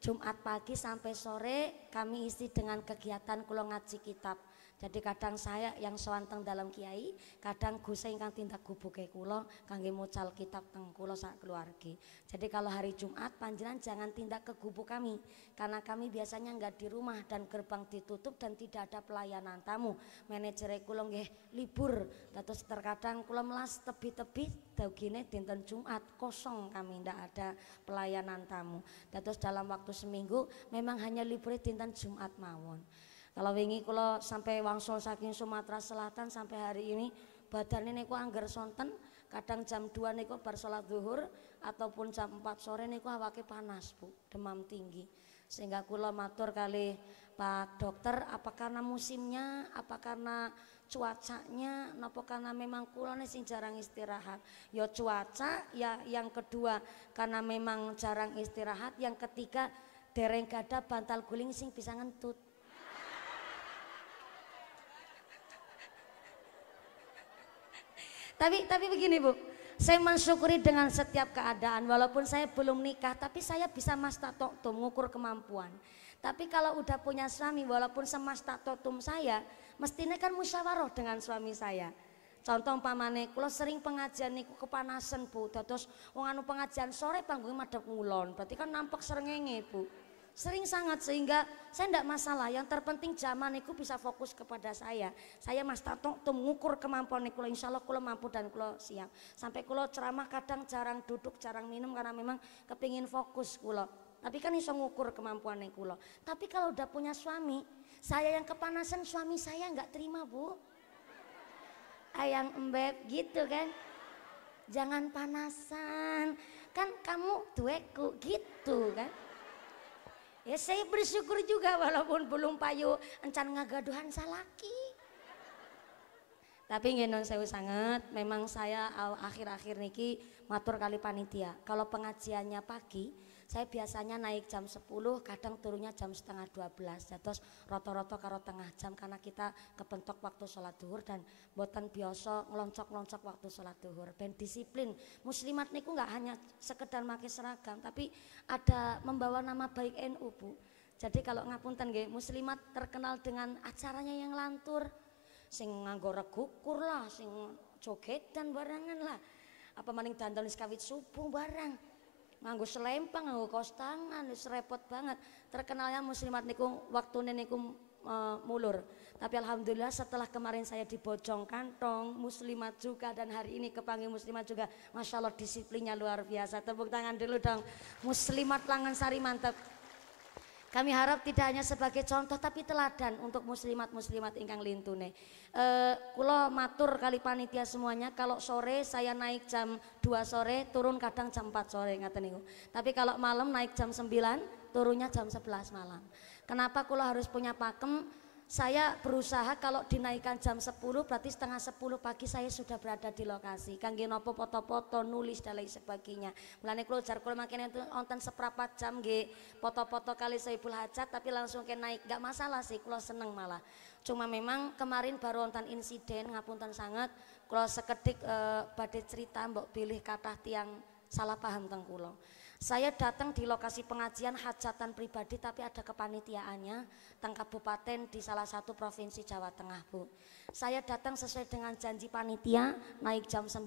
Jumat pagi sampai sore kami isi dengan kegiatan kula ngaji kitab. Jadi kadang saya yang sewanteng dalam kiai, kadang Gus ingkang tindak gubuke kula kangge mucal kitab teng kula sak keluarga. Jadi kalau hari Jumat panjenengan jangan tindak ke gubuk kami karena kami biasanya enggak di rumah dan gerbang ditutup dan tidak ada pelayanan tamu. Manajer kula nggih libur, terus terkadang kula melas tebi-tebi daugine dinten Jumat kosong kami ndak ada pelayanan tamu. Terus dalam waktu seminggu memang hanya libur dinten Jumat mawon. Kalau wingi kula sampai wangsul saking Sumatera Selatan sampai hari ini badan niku angger sonten, kadang jam 2 niku bar salat zuhur ataupun jam 4 sore niku awake panas Bu, demam tinggi. Sehingga kula matur kali Pak Dokter, apa karena musimnya, apa karena cuacanya, napa karena memang kula sing jarang istirahat. Ya cuaca, ya yang kedua karena memang jarang istirahat, yang ketiga dereng gada bantal guling sing bisa ngentut. Tapi begini Bu, saya mensyukuri dengan setiap keadaan, walaupun saya belum nikah, tapi saya bisa mastatoktum, mengukur kemampuan. Tapi kalau udah punya suami, walaupun semastatoktum saya, mestinya kan musyawarah dengan suami saya. Contoh umpamane, kula sering pengajian niku kepanasan Bu, terus wong anu pengajian sore panggungnya madhep ngulon, berarti kan nampak srengenge Bu. Sering sangat, sehingga saya tidak masalah, yang terpenting zaman itu bisa fokus kepada saya mas tato tuh mengukur kemampuan niku, insya Allah kula mampu dan kula siap. Sampai kula ceramah kadang jarang duduk, jarang minum karena memang kepingin fokus kula, tapi kan iso ngukur kemampuan kula. Tapi kalau udah punya suami, saya yang kepanasan, suami saya nggak terima Bu, ayang embeb gitu kan, jangan panasan kan kamu dueku gitu kan. Ya saya bersyukur juga walaupun belum payu encan ngagaduhan salaki. Tapi ngenon sewu sangat, memang saya akhir-akhir niki matur kali panitia. Kalau pengajiannya pagi, saya biasanya naik jam 10, kadang turunnya jam setengah 12. Terus roto-roto karo tengah jam karena kita kepentok waktu sholat duhur dan boten biasa ngeloncok-loncok waktu sholat duhur. Ben disiplin. Muslimat niku nggak hanya sekedar pakai seragam, tapi ada membawa nama baik NU Bu. Jadi kalau ngapunten nggih, muslimat terkenal dengan acaranya yang lantur, sing nganggo regukur lah, sing jogedan barangan lah, apa maning dandan kawit subuh barang, nganggo selempang, nganggo kaos tangan, wis repot banget. Terkenalnya muslimat niku waktune niku mulur. Tapi alhamdulillah setelah kemarin saya di Bojong Kantong, muslimat juga, dan hari ini kepanggil muslimat juga. Masya Allah disiplinnya luar biasa. Tepuk tangan dulu dong muslimat Langan Sari, mantap. Kami harap tidak hanya sebagai contoh tapi teladan untuk muslimat-muslimat ingkang lintune. Kula matur kali panitia semuanya, kalau sore saya naik jam 2 sore, turun kadang jam 4 sore ngaten niku. Tapi kalau malam naik jam 9, turunnya jam 11 malam. Kenapa kula harus punya pakem? Saya berusaha kalau dinaikkan jam 10 berarti setengah 10 pagi saya sudah berada di lokasi. Kangge nopo foto-foto, nulis dan lain sebagainya. Mulane kula jar kula makin wonten seprapat jam nggih foto-foto kali Saibul Hajat, tapi langsung ke naik, gak masalah sih, kula seneng malah. Cuma memang kemarin baru wonten insiden, ngapunten sangat, kula sekedik badhe cerita mbok pilih kathah tiang salah paham teng kula. Saya datang di lokasi pengajian hajatan pribadi tapi ada kepanitiaannya teng kabupaten di salah satu provinsi Jawa Tengah Bu. Saya datang sesuai dengan janji panitia, naik jam 9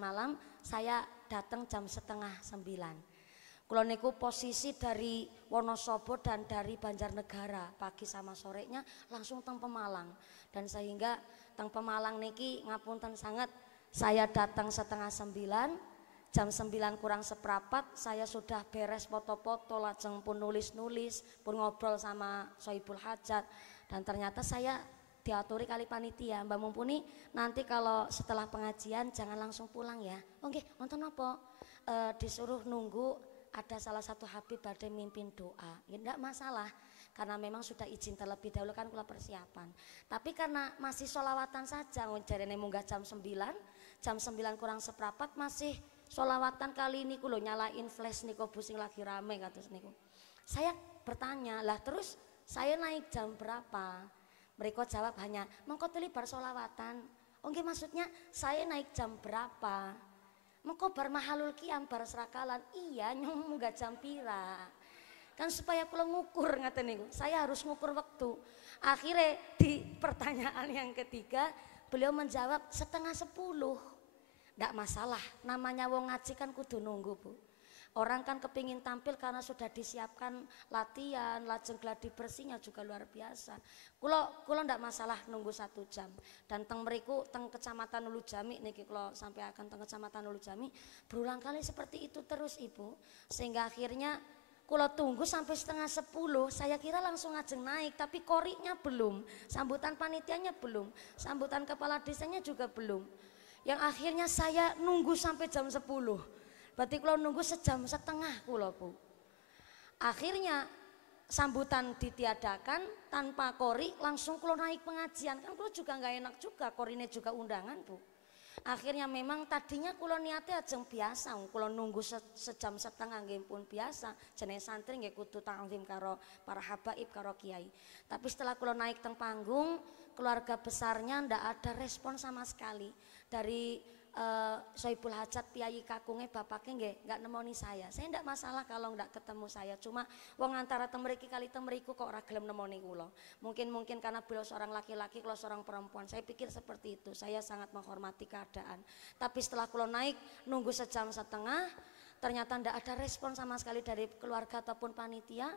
malam, saya datang jam setengah 9. Kula niku posisi dari Wonosobo dan dari Banjarnegara, pagi sama sorenya langsung teng Pemalang. Dan sehingga teng Pemalang niki ngapunten sangat, saya datang setengah 9, jam 9 kurang seprapat saya sudah beres foto-foto, lajeng pun nulis-nulis, pun ngobrol sama Sohibul Hajat, dan ternyata saya diaturi kali panitia, Mbak Mumpuni nanti kalau setelah pengajian jangan langsung pulang ya. Oke, nonton apa? Disuruh nunggu ada salah satu Habib badai mimpin doa. Ya enggak masalah, karena memang sudah izin terlebih dahulu kan kula persiapan. Tapi karena masih sholawatan saja, jarene munggah jam 9 kurang seprapat masih sholawatan kali ini kulo nyalain flash niku busing lagi rame kados niku. Saya bertanya, lah terus saya naik jam berapa? Mereka jawab hanya mengko teli bar sholawatan. Oke, maksudnya saya naik jam berapa? Mengko bar mahalul qiyam bar serakalan. Iya, nyong munggah jam pira? Kan supaya kulo ngukur ngaten niku. Saya harus ngukur waktu. Akhirnya di pertanyaan yang ketiga beliau menjawab setengah 10. Nggak masalah, namanya wong ngaji kan kudu nunggu Bu. Orang kan kepingin tampil karena sudah disiapkan latihan, lajeng gladi bersihnya juga luar biasa. Kulo ndak masalah nunggu 1 jam. Dan teng mriku teng Kecamatan Ulu Jami niki kulo sampai akan teng Kecamatan Ulu Jami berulang kali seperti itu terus Ibu. Sehingga akhirnya kulo tunggu sampai setengah 10, saya kira langsung ngajeng naik, tapi koriknya belum, sambutan panitianya belum, sambutan kepala desanya juga belum. Yang akhirnya saya nunggu sampai jam 10. Berarti kula nunggu sejam setengah kula Bu. Akhirnya sambutan ditiadakan tanpa kori, langsung kula naik pengajian. Kan kula juga nggak enak juga, korine juga undangan Bu. Akhirnya memang tadinya kula niatnya ajeng biasa, kula nunggu sejam setengah nggih pun biasa. Jenenge santri nggih kudu ta'zim karo para habaib karo kiai. Tapi setelah kula naik teng panggung, keluarga besarnya ndak ada respon sama sekali. Dari Sohibul Hajat Piyayi Kakunge bapaknya nggak nemoni saya. Saya ndak masalah kalau ndak ketemu saya. Cuma wong antara temriki kali temriku kok ora gelem nemoni kula. Mungkin karena beliau seorang laki-laki, kalau seorang perempuan. Saya pikir seperti itu. Saya sangat menghormati keadaan. Tapi setelah kula naik nunggu sejam setengah, ternyata ndak ada respon sama sekali dari keluarga ataupun panitia.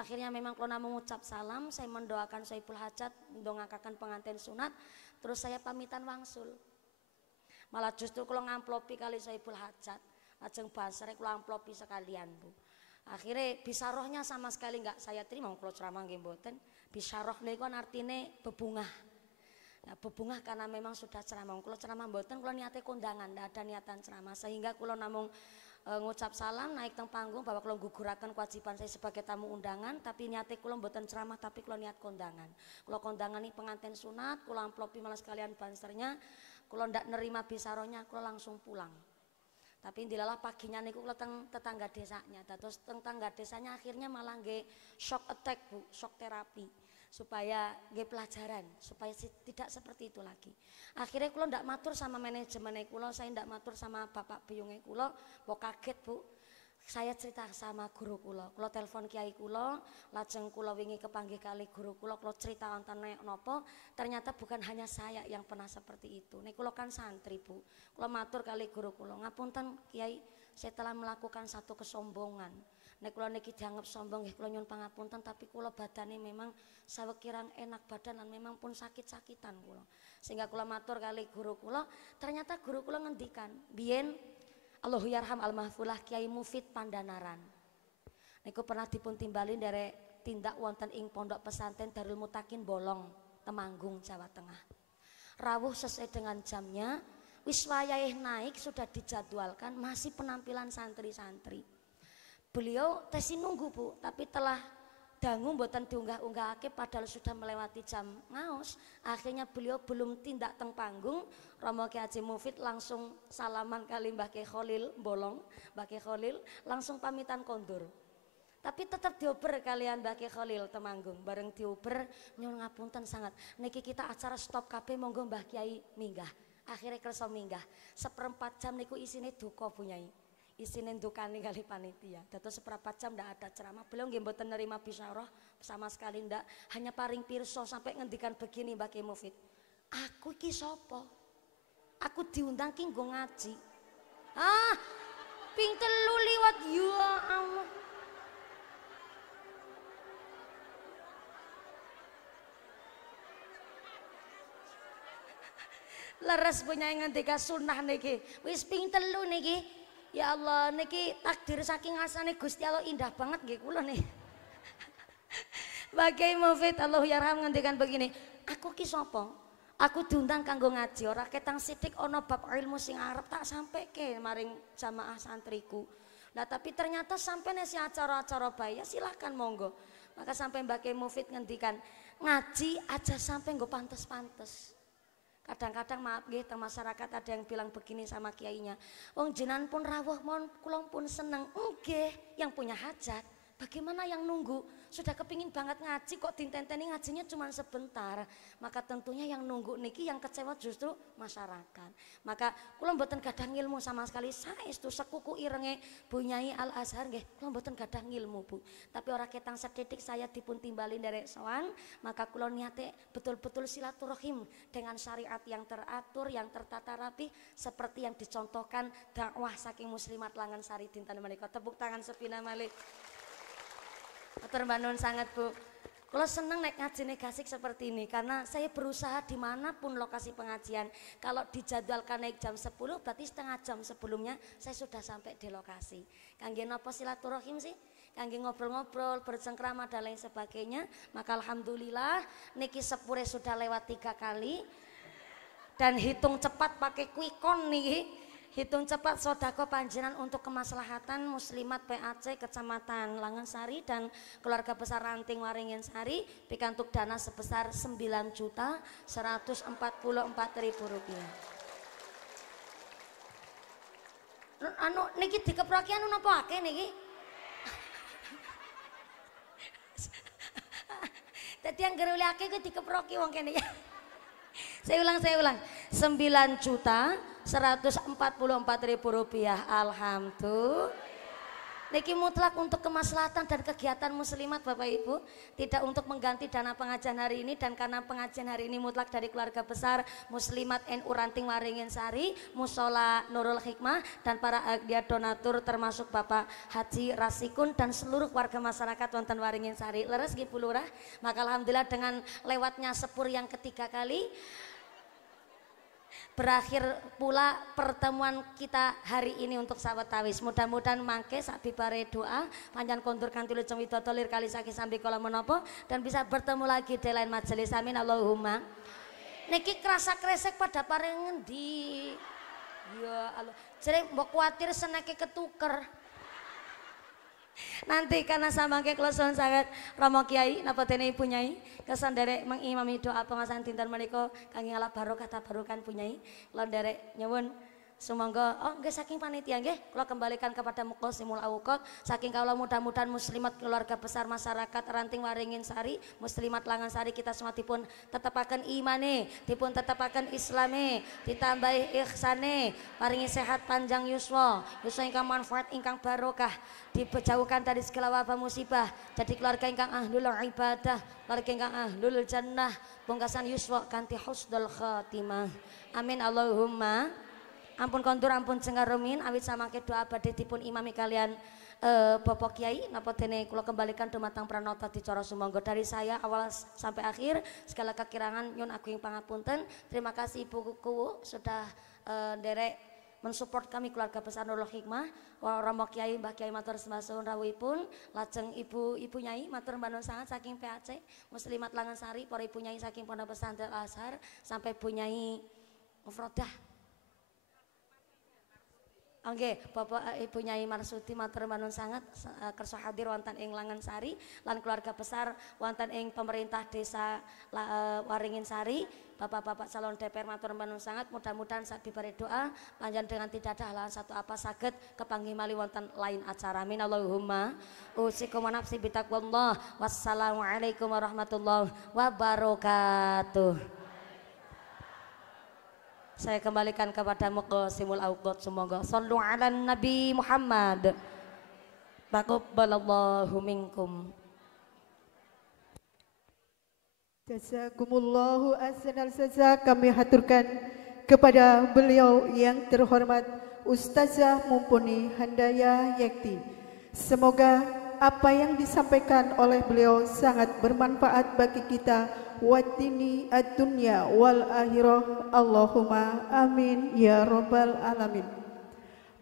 Akhirnya memang kula mengucap salam, saya mendoakan Sohibul Hajat, mendongakaken pengantin sunat, terus saya pamitan wangsul. Malah justru kalau ngamplopi kali Sohibul Hajat, ajeng basare kula amplopi sekalian Bu. Akhirnya bisarohnya sama sekali nggak saya terima, kalau ceramah nggih mboten. Bisaroh niku kan artine bebungah. Nah, bebungah karena memang sudah ceramah. Kalau ceramah mboten, kalau niate kondangan, ndak ada niatan ceramah. Sehingga kalau namung ngucap salam naik teng panggung bahwa kalau guguraken kewajiban saya sebagai tamu undangan, tapi niate kula mboten ceramah, tapi kula niat kondangan. Kula kondangan ini pengantin sunat, kula amplopi malah sekalian bansernya. Kula ndak nerima bisaronya, kula langsung pulang. Tapi dilalah paginya niku kula teng tetangga desanya. Terus tetangga desanya akhirnya malah nggih shock attack Bu, shock terapi. Supaya nggih pelajaran, supaya tidak seperti itu lagi. Akhirnya kula ndak matur sama manajemen kula, saya ndak matur sama bapak biyunge kula, kok kaget Bu. Saya cerita sama guru kula telepon kiai kula, lajeng kula wingi kepanggih kali guru kula cerita wonten napa, ternyata bukan hanya saya yang pernah seperti itu. Nek kula kan santri Bu, kula matur kali guru kula, ngapunten kiai, saya telah melakukan satu kesombongan. Nek kula niki dianggap sombong nggih kula nyuwun pangapunten, tapi kula badane memang sawekirang enak badan lan memang pun sakit-sakitan kula. Sehingga kula matur kali guru kula, ternyata guru kula ngendikan, biyen Allahu yarham al-mahfulah Kiai Mufid Pandanaran. Niku pernah dipun timbali dari tindak wonten ing pondok pesantren Darul Mutakin Bolong, Temanggung, Jawa Tengah. Rawuh sesuai dengan jamnya, wis wayahe naik sudah dijadwalkan, masih penampilan santri-santri. Beliau tesi nunggu Bu, tapi telah dangu mboten diunggah-unggahake padahal sudah melewati jam ngaos. Akhirnya beliau belum tindak teng panggung, Romo Ki Haji Mufid langsung salaman kali Mbah Ki Kholil Bolong, Mbah Ki Kholil langsung pamitan kondur. Tapi tetap dioper kalian Mbah Ki Kholil Temanggung, bareng dioper nyuwun ngapunten sangat. Niki kita acara stop kabeh, monggo Mbah Kiai minggah. Akhirnya kersa minggah. 1/4 jam niku isine duka Bu Nyai. Isine ndukani kali panitia. Dados 1/4 jam ndak ada ceramah. Beliau nggih mboten nerima bisyarah sama sekali ndak, hanya paring pirsa sampai ngendikan begini Mbah Ki Mufid. Aku iki sapa? Aku diundang ki nggo ngaji. Ping 3 liwat ya Allah. Leres punya ngendika sunah niki. Wis ping 3 niki. Ya Allah niki takdir saking ngasane Gusti Allah indah banget nggih kula nih. Bagai Mufid Allah yarham ngendikan begini, aku ki sapa? Aku diundang kanggo ngaji, ora ketang sithik ana bab ilmu sing arep tak sampeke maring jamaah santriku. Nah tapi ternyata sampai nasi acara-acara bae ya silahkan monggo. Maka sampai Mbak Kiai Mufid ngendikan ngaji aja sampai nggo pantes-pantes. Kadang-kadang maaf nggih teng masyarakat ada yang bilang begini sama kiainya, wong jenengan pun rawuh mon kula pun seneng. Nggih, yang punya hajat bagaimana yang nunggu sudah kepingin banget ngaji kok ditenteni ngajinya cuma sebentar, maka tentunya yang nunggu niki yang kecewa justru masyarakat. Maka kula mboten gadah ilmu sama sekali, saestu sekuku irenge Bu Nyai Al Azhar nggih kula mboten gadah ilmu Bu, tapi ora ketang setitik saya dipun timbalin derek sowan, maka kula niate betul-betul silaturahim dengan syariat yang teratur, yang tertata rapi seperti yang dicontohkan dakwah saking muslimat Langan Sari dinten menika. Tepuk tangan sepina malih. Matur nuwun sangat Bu. Kalau seneng naik ngaji negasik seperti ini karena saya berusaha dimanapun lokasi pengajian. Kalau dijadwalkan naik jam 10 berarti setengah jam sebelumnya saya sudah sampai di lokasi. Kangge napa silaturahim sih? Kangge ngobrol-ngobrol, bercengkrama dan lain sebagainya. Maka alhamdulillah niki sepure sudah lewat 3 kali dan hitung cepat pakai quick count nih. hitung cepat sodako panjenengan untuk kemaslahatan muslimat PAC Kecamatan Langensari dan keluarga besar Ranting Waringin Sari pikantuk dana sebesar 9.144.000 rupiah. Anu niki dikeproki anu napa akeh niki? Dadi anggere oleh akeh kuwi dikeproki wong kene ya. Saya ulang 9.144.000 rupiah. Alhamdulillah. Niki mutlak untuk kemaslahatan dan kegiatan muslimat Bapak Ibu, tidak untuk mengganti dana pengajian hari ini, dan karena pengajian hari ini mutlak dari keluarga besar muslimat NU Ranting Waringin Sari, Musola Nurul Hikmah dan para agdia donatur termasuk Bapak Haji Rasikun dan seluruh warga masyarakat wonten Waringin Sari. Leres nggih Bu Lurah? Maka alhamdulillah dengan lewatnya sepur yang ketiga kali berakhir pula pertemuan kita hari ini untuk sahabat tawis. Mudah-mudahan mangke sak bibare doa panjang kondur kanthi luceng widodo lir kali saking sambi kala menapa dan bisa bertemu lagi di lain majelis. Amin Allahumma. Niki kerasa kresek pada paring ngendi? Ya Allah. Jere mbok kuwatir seneke ketuker. Nanti karena samangke kula suwun sanget Rama Kiai napa dene Ibu Nyai kesan derek mengimami doa pengasahan dinten menika kangge ngalap barokah tabarukan Bu Nyai. Kula derek nyuwun sumangga nggih saking panitia nggih kula kembalikan kepada Muqassimul Awqaf saking kawula mudah-mudahan muslimat keluarga besar masyarakat Ranting Waringin Sari, muslimat Langansari kita semua dipun tetepaken imane, dipun tetepaken islame, ditambahi ihsane, paringi sehat panjang yuswa, yuswa ingkang manfaat ingkang barokah, dijauhkan dari segala wabah musibah, jadi keluarga ingkang ahlul ibadah, keluarga ingkang ahlul jannah, pungkasan yuswa kanthi husnul khatimah. Amin Allahumma. Ampun kondur ampun cengarumin awit samangke doa badhe dipun imami kalian Bapak Kiai napa dene kula kembalikan dumateng pranata dicara sumangga dari saya awal sampai akhir segala kekirangan nyun agung pangapunten. Terima kasih Ibu Kuwu sudah derek mensupport kami keluarga besar Nurul Hikmah. Rama Kiai Mbah Kiai matur sembah suwun rawuhipun, lajeng Ibu Nyai matur mbanun sangat saking PAC Muslimat Langansari, para Ibu Nyai saking Pondok Pesantren Al Azhar sampai Bu Nyai Mufrodah. Oke, Bapak Ibu Nyai Marsudi matur manun sangat kersa hadir wonten ing Langansari lan keluarga besar wonten ing pemerintah desa Waringin Sari, Bapak-bapak calon DPR matur manun sangat. Mudah-mudahan saat diberi doa panjang dengan tidak ada halangan satu apa saged kepanggih malih wonten lain acara. Amin Allahumma. Usikum wa nafsi bitaqwallah. Wassalamualaikum warahmatullahi wabarakatuh. Saya kembalikan kepada Muqassimul Awqaf. Semoga sallu ala Nabi Muhammad. Taqabbalallahu minkum. Jazakumullahu ahsanal jazaa. Kami haturkan kepada beliau yang terhormat Ustazah Mumpuni Handayah Yekti. Semoga apa yang disampaikan oleh beliau sangat bermanfaat bagi kita Wadini ad-dunya wal akhirah. Allahumma amin ya rabbal alamin.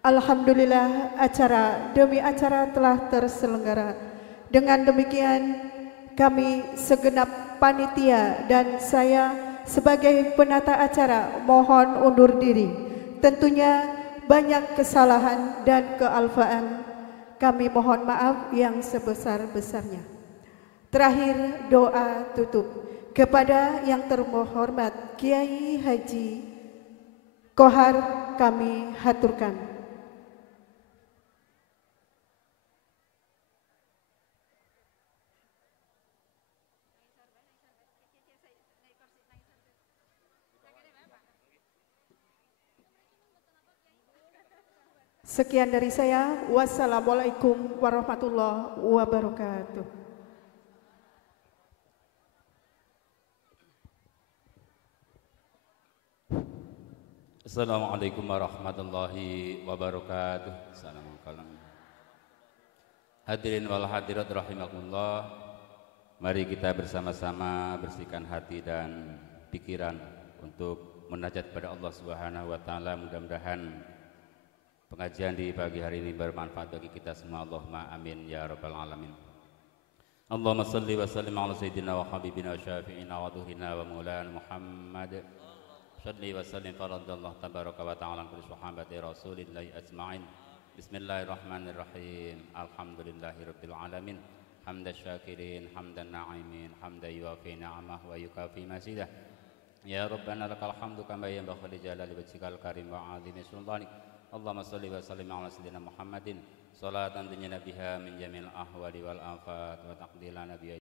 Alhamdulillah acara demi acara telah terselenggara. Dengan demikian kami segenap panitia dan saya sebagai penata acara mohon undur diri. Tentunya banyak kesalahan dan kealfaan, kami mohon maaf yang sebesar-besarnya. Terakhir doa tutup kepada yang terhormat Kiai Haji Kohar kami haturkan. Sekian dari saya. Wassalamualaikum warahmatullahi wabarakatuh. Assalamualaikum warahmatullahi wabarakatuh. Assalamualaikum. Hadirin wal hadirat rahimakumullah. Mari kita bersama-sama bersihkan hati dan pikiran untuk munajat pada Allah Subhanahu wa taala. Mudah-mudahan pengajian di pagi hari ini bermanfaat bagi kita semua. Allahumma amin ya rabbal alamin. Allahumma salli wa sallim ala sayyidina wa habibina wa syafi'ina wa dhuhina wa maulana Muhammad salli wa sallim faradallahu tabaraka wa ta'ala kulli sahabati rasulillahi ajma'in. Bismillahirrahmanirrahim. Alhamdulillahi rabbil alamin. Hamdan syakirin, hamdan na'imin, hamdan yuafi ni'amah wa yukafi mazidah. Ya Rabbana lakal hamdu kama yanbaghi li jalali wajhikal karim wa 'azimi sultanik. Allahumma salli wa sallim ala sayyidina Muhammadin salatan tunjina biha min jamil ahwali wal afat wa taqdilana biha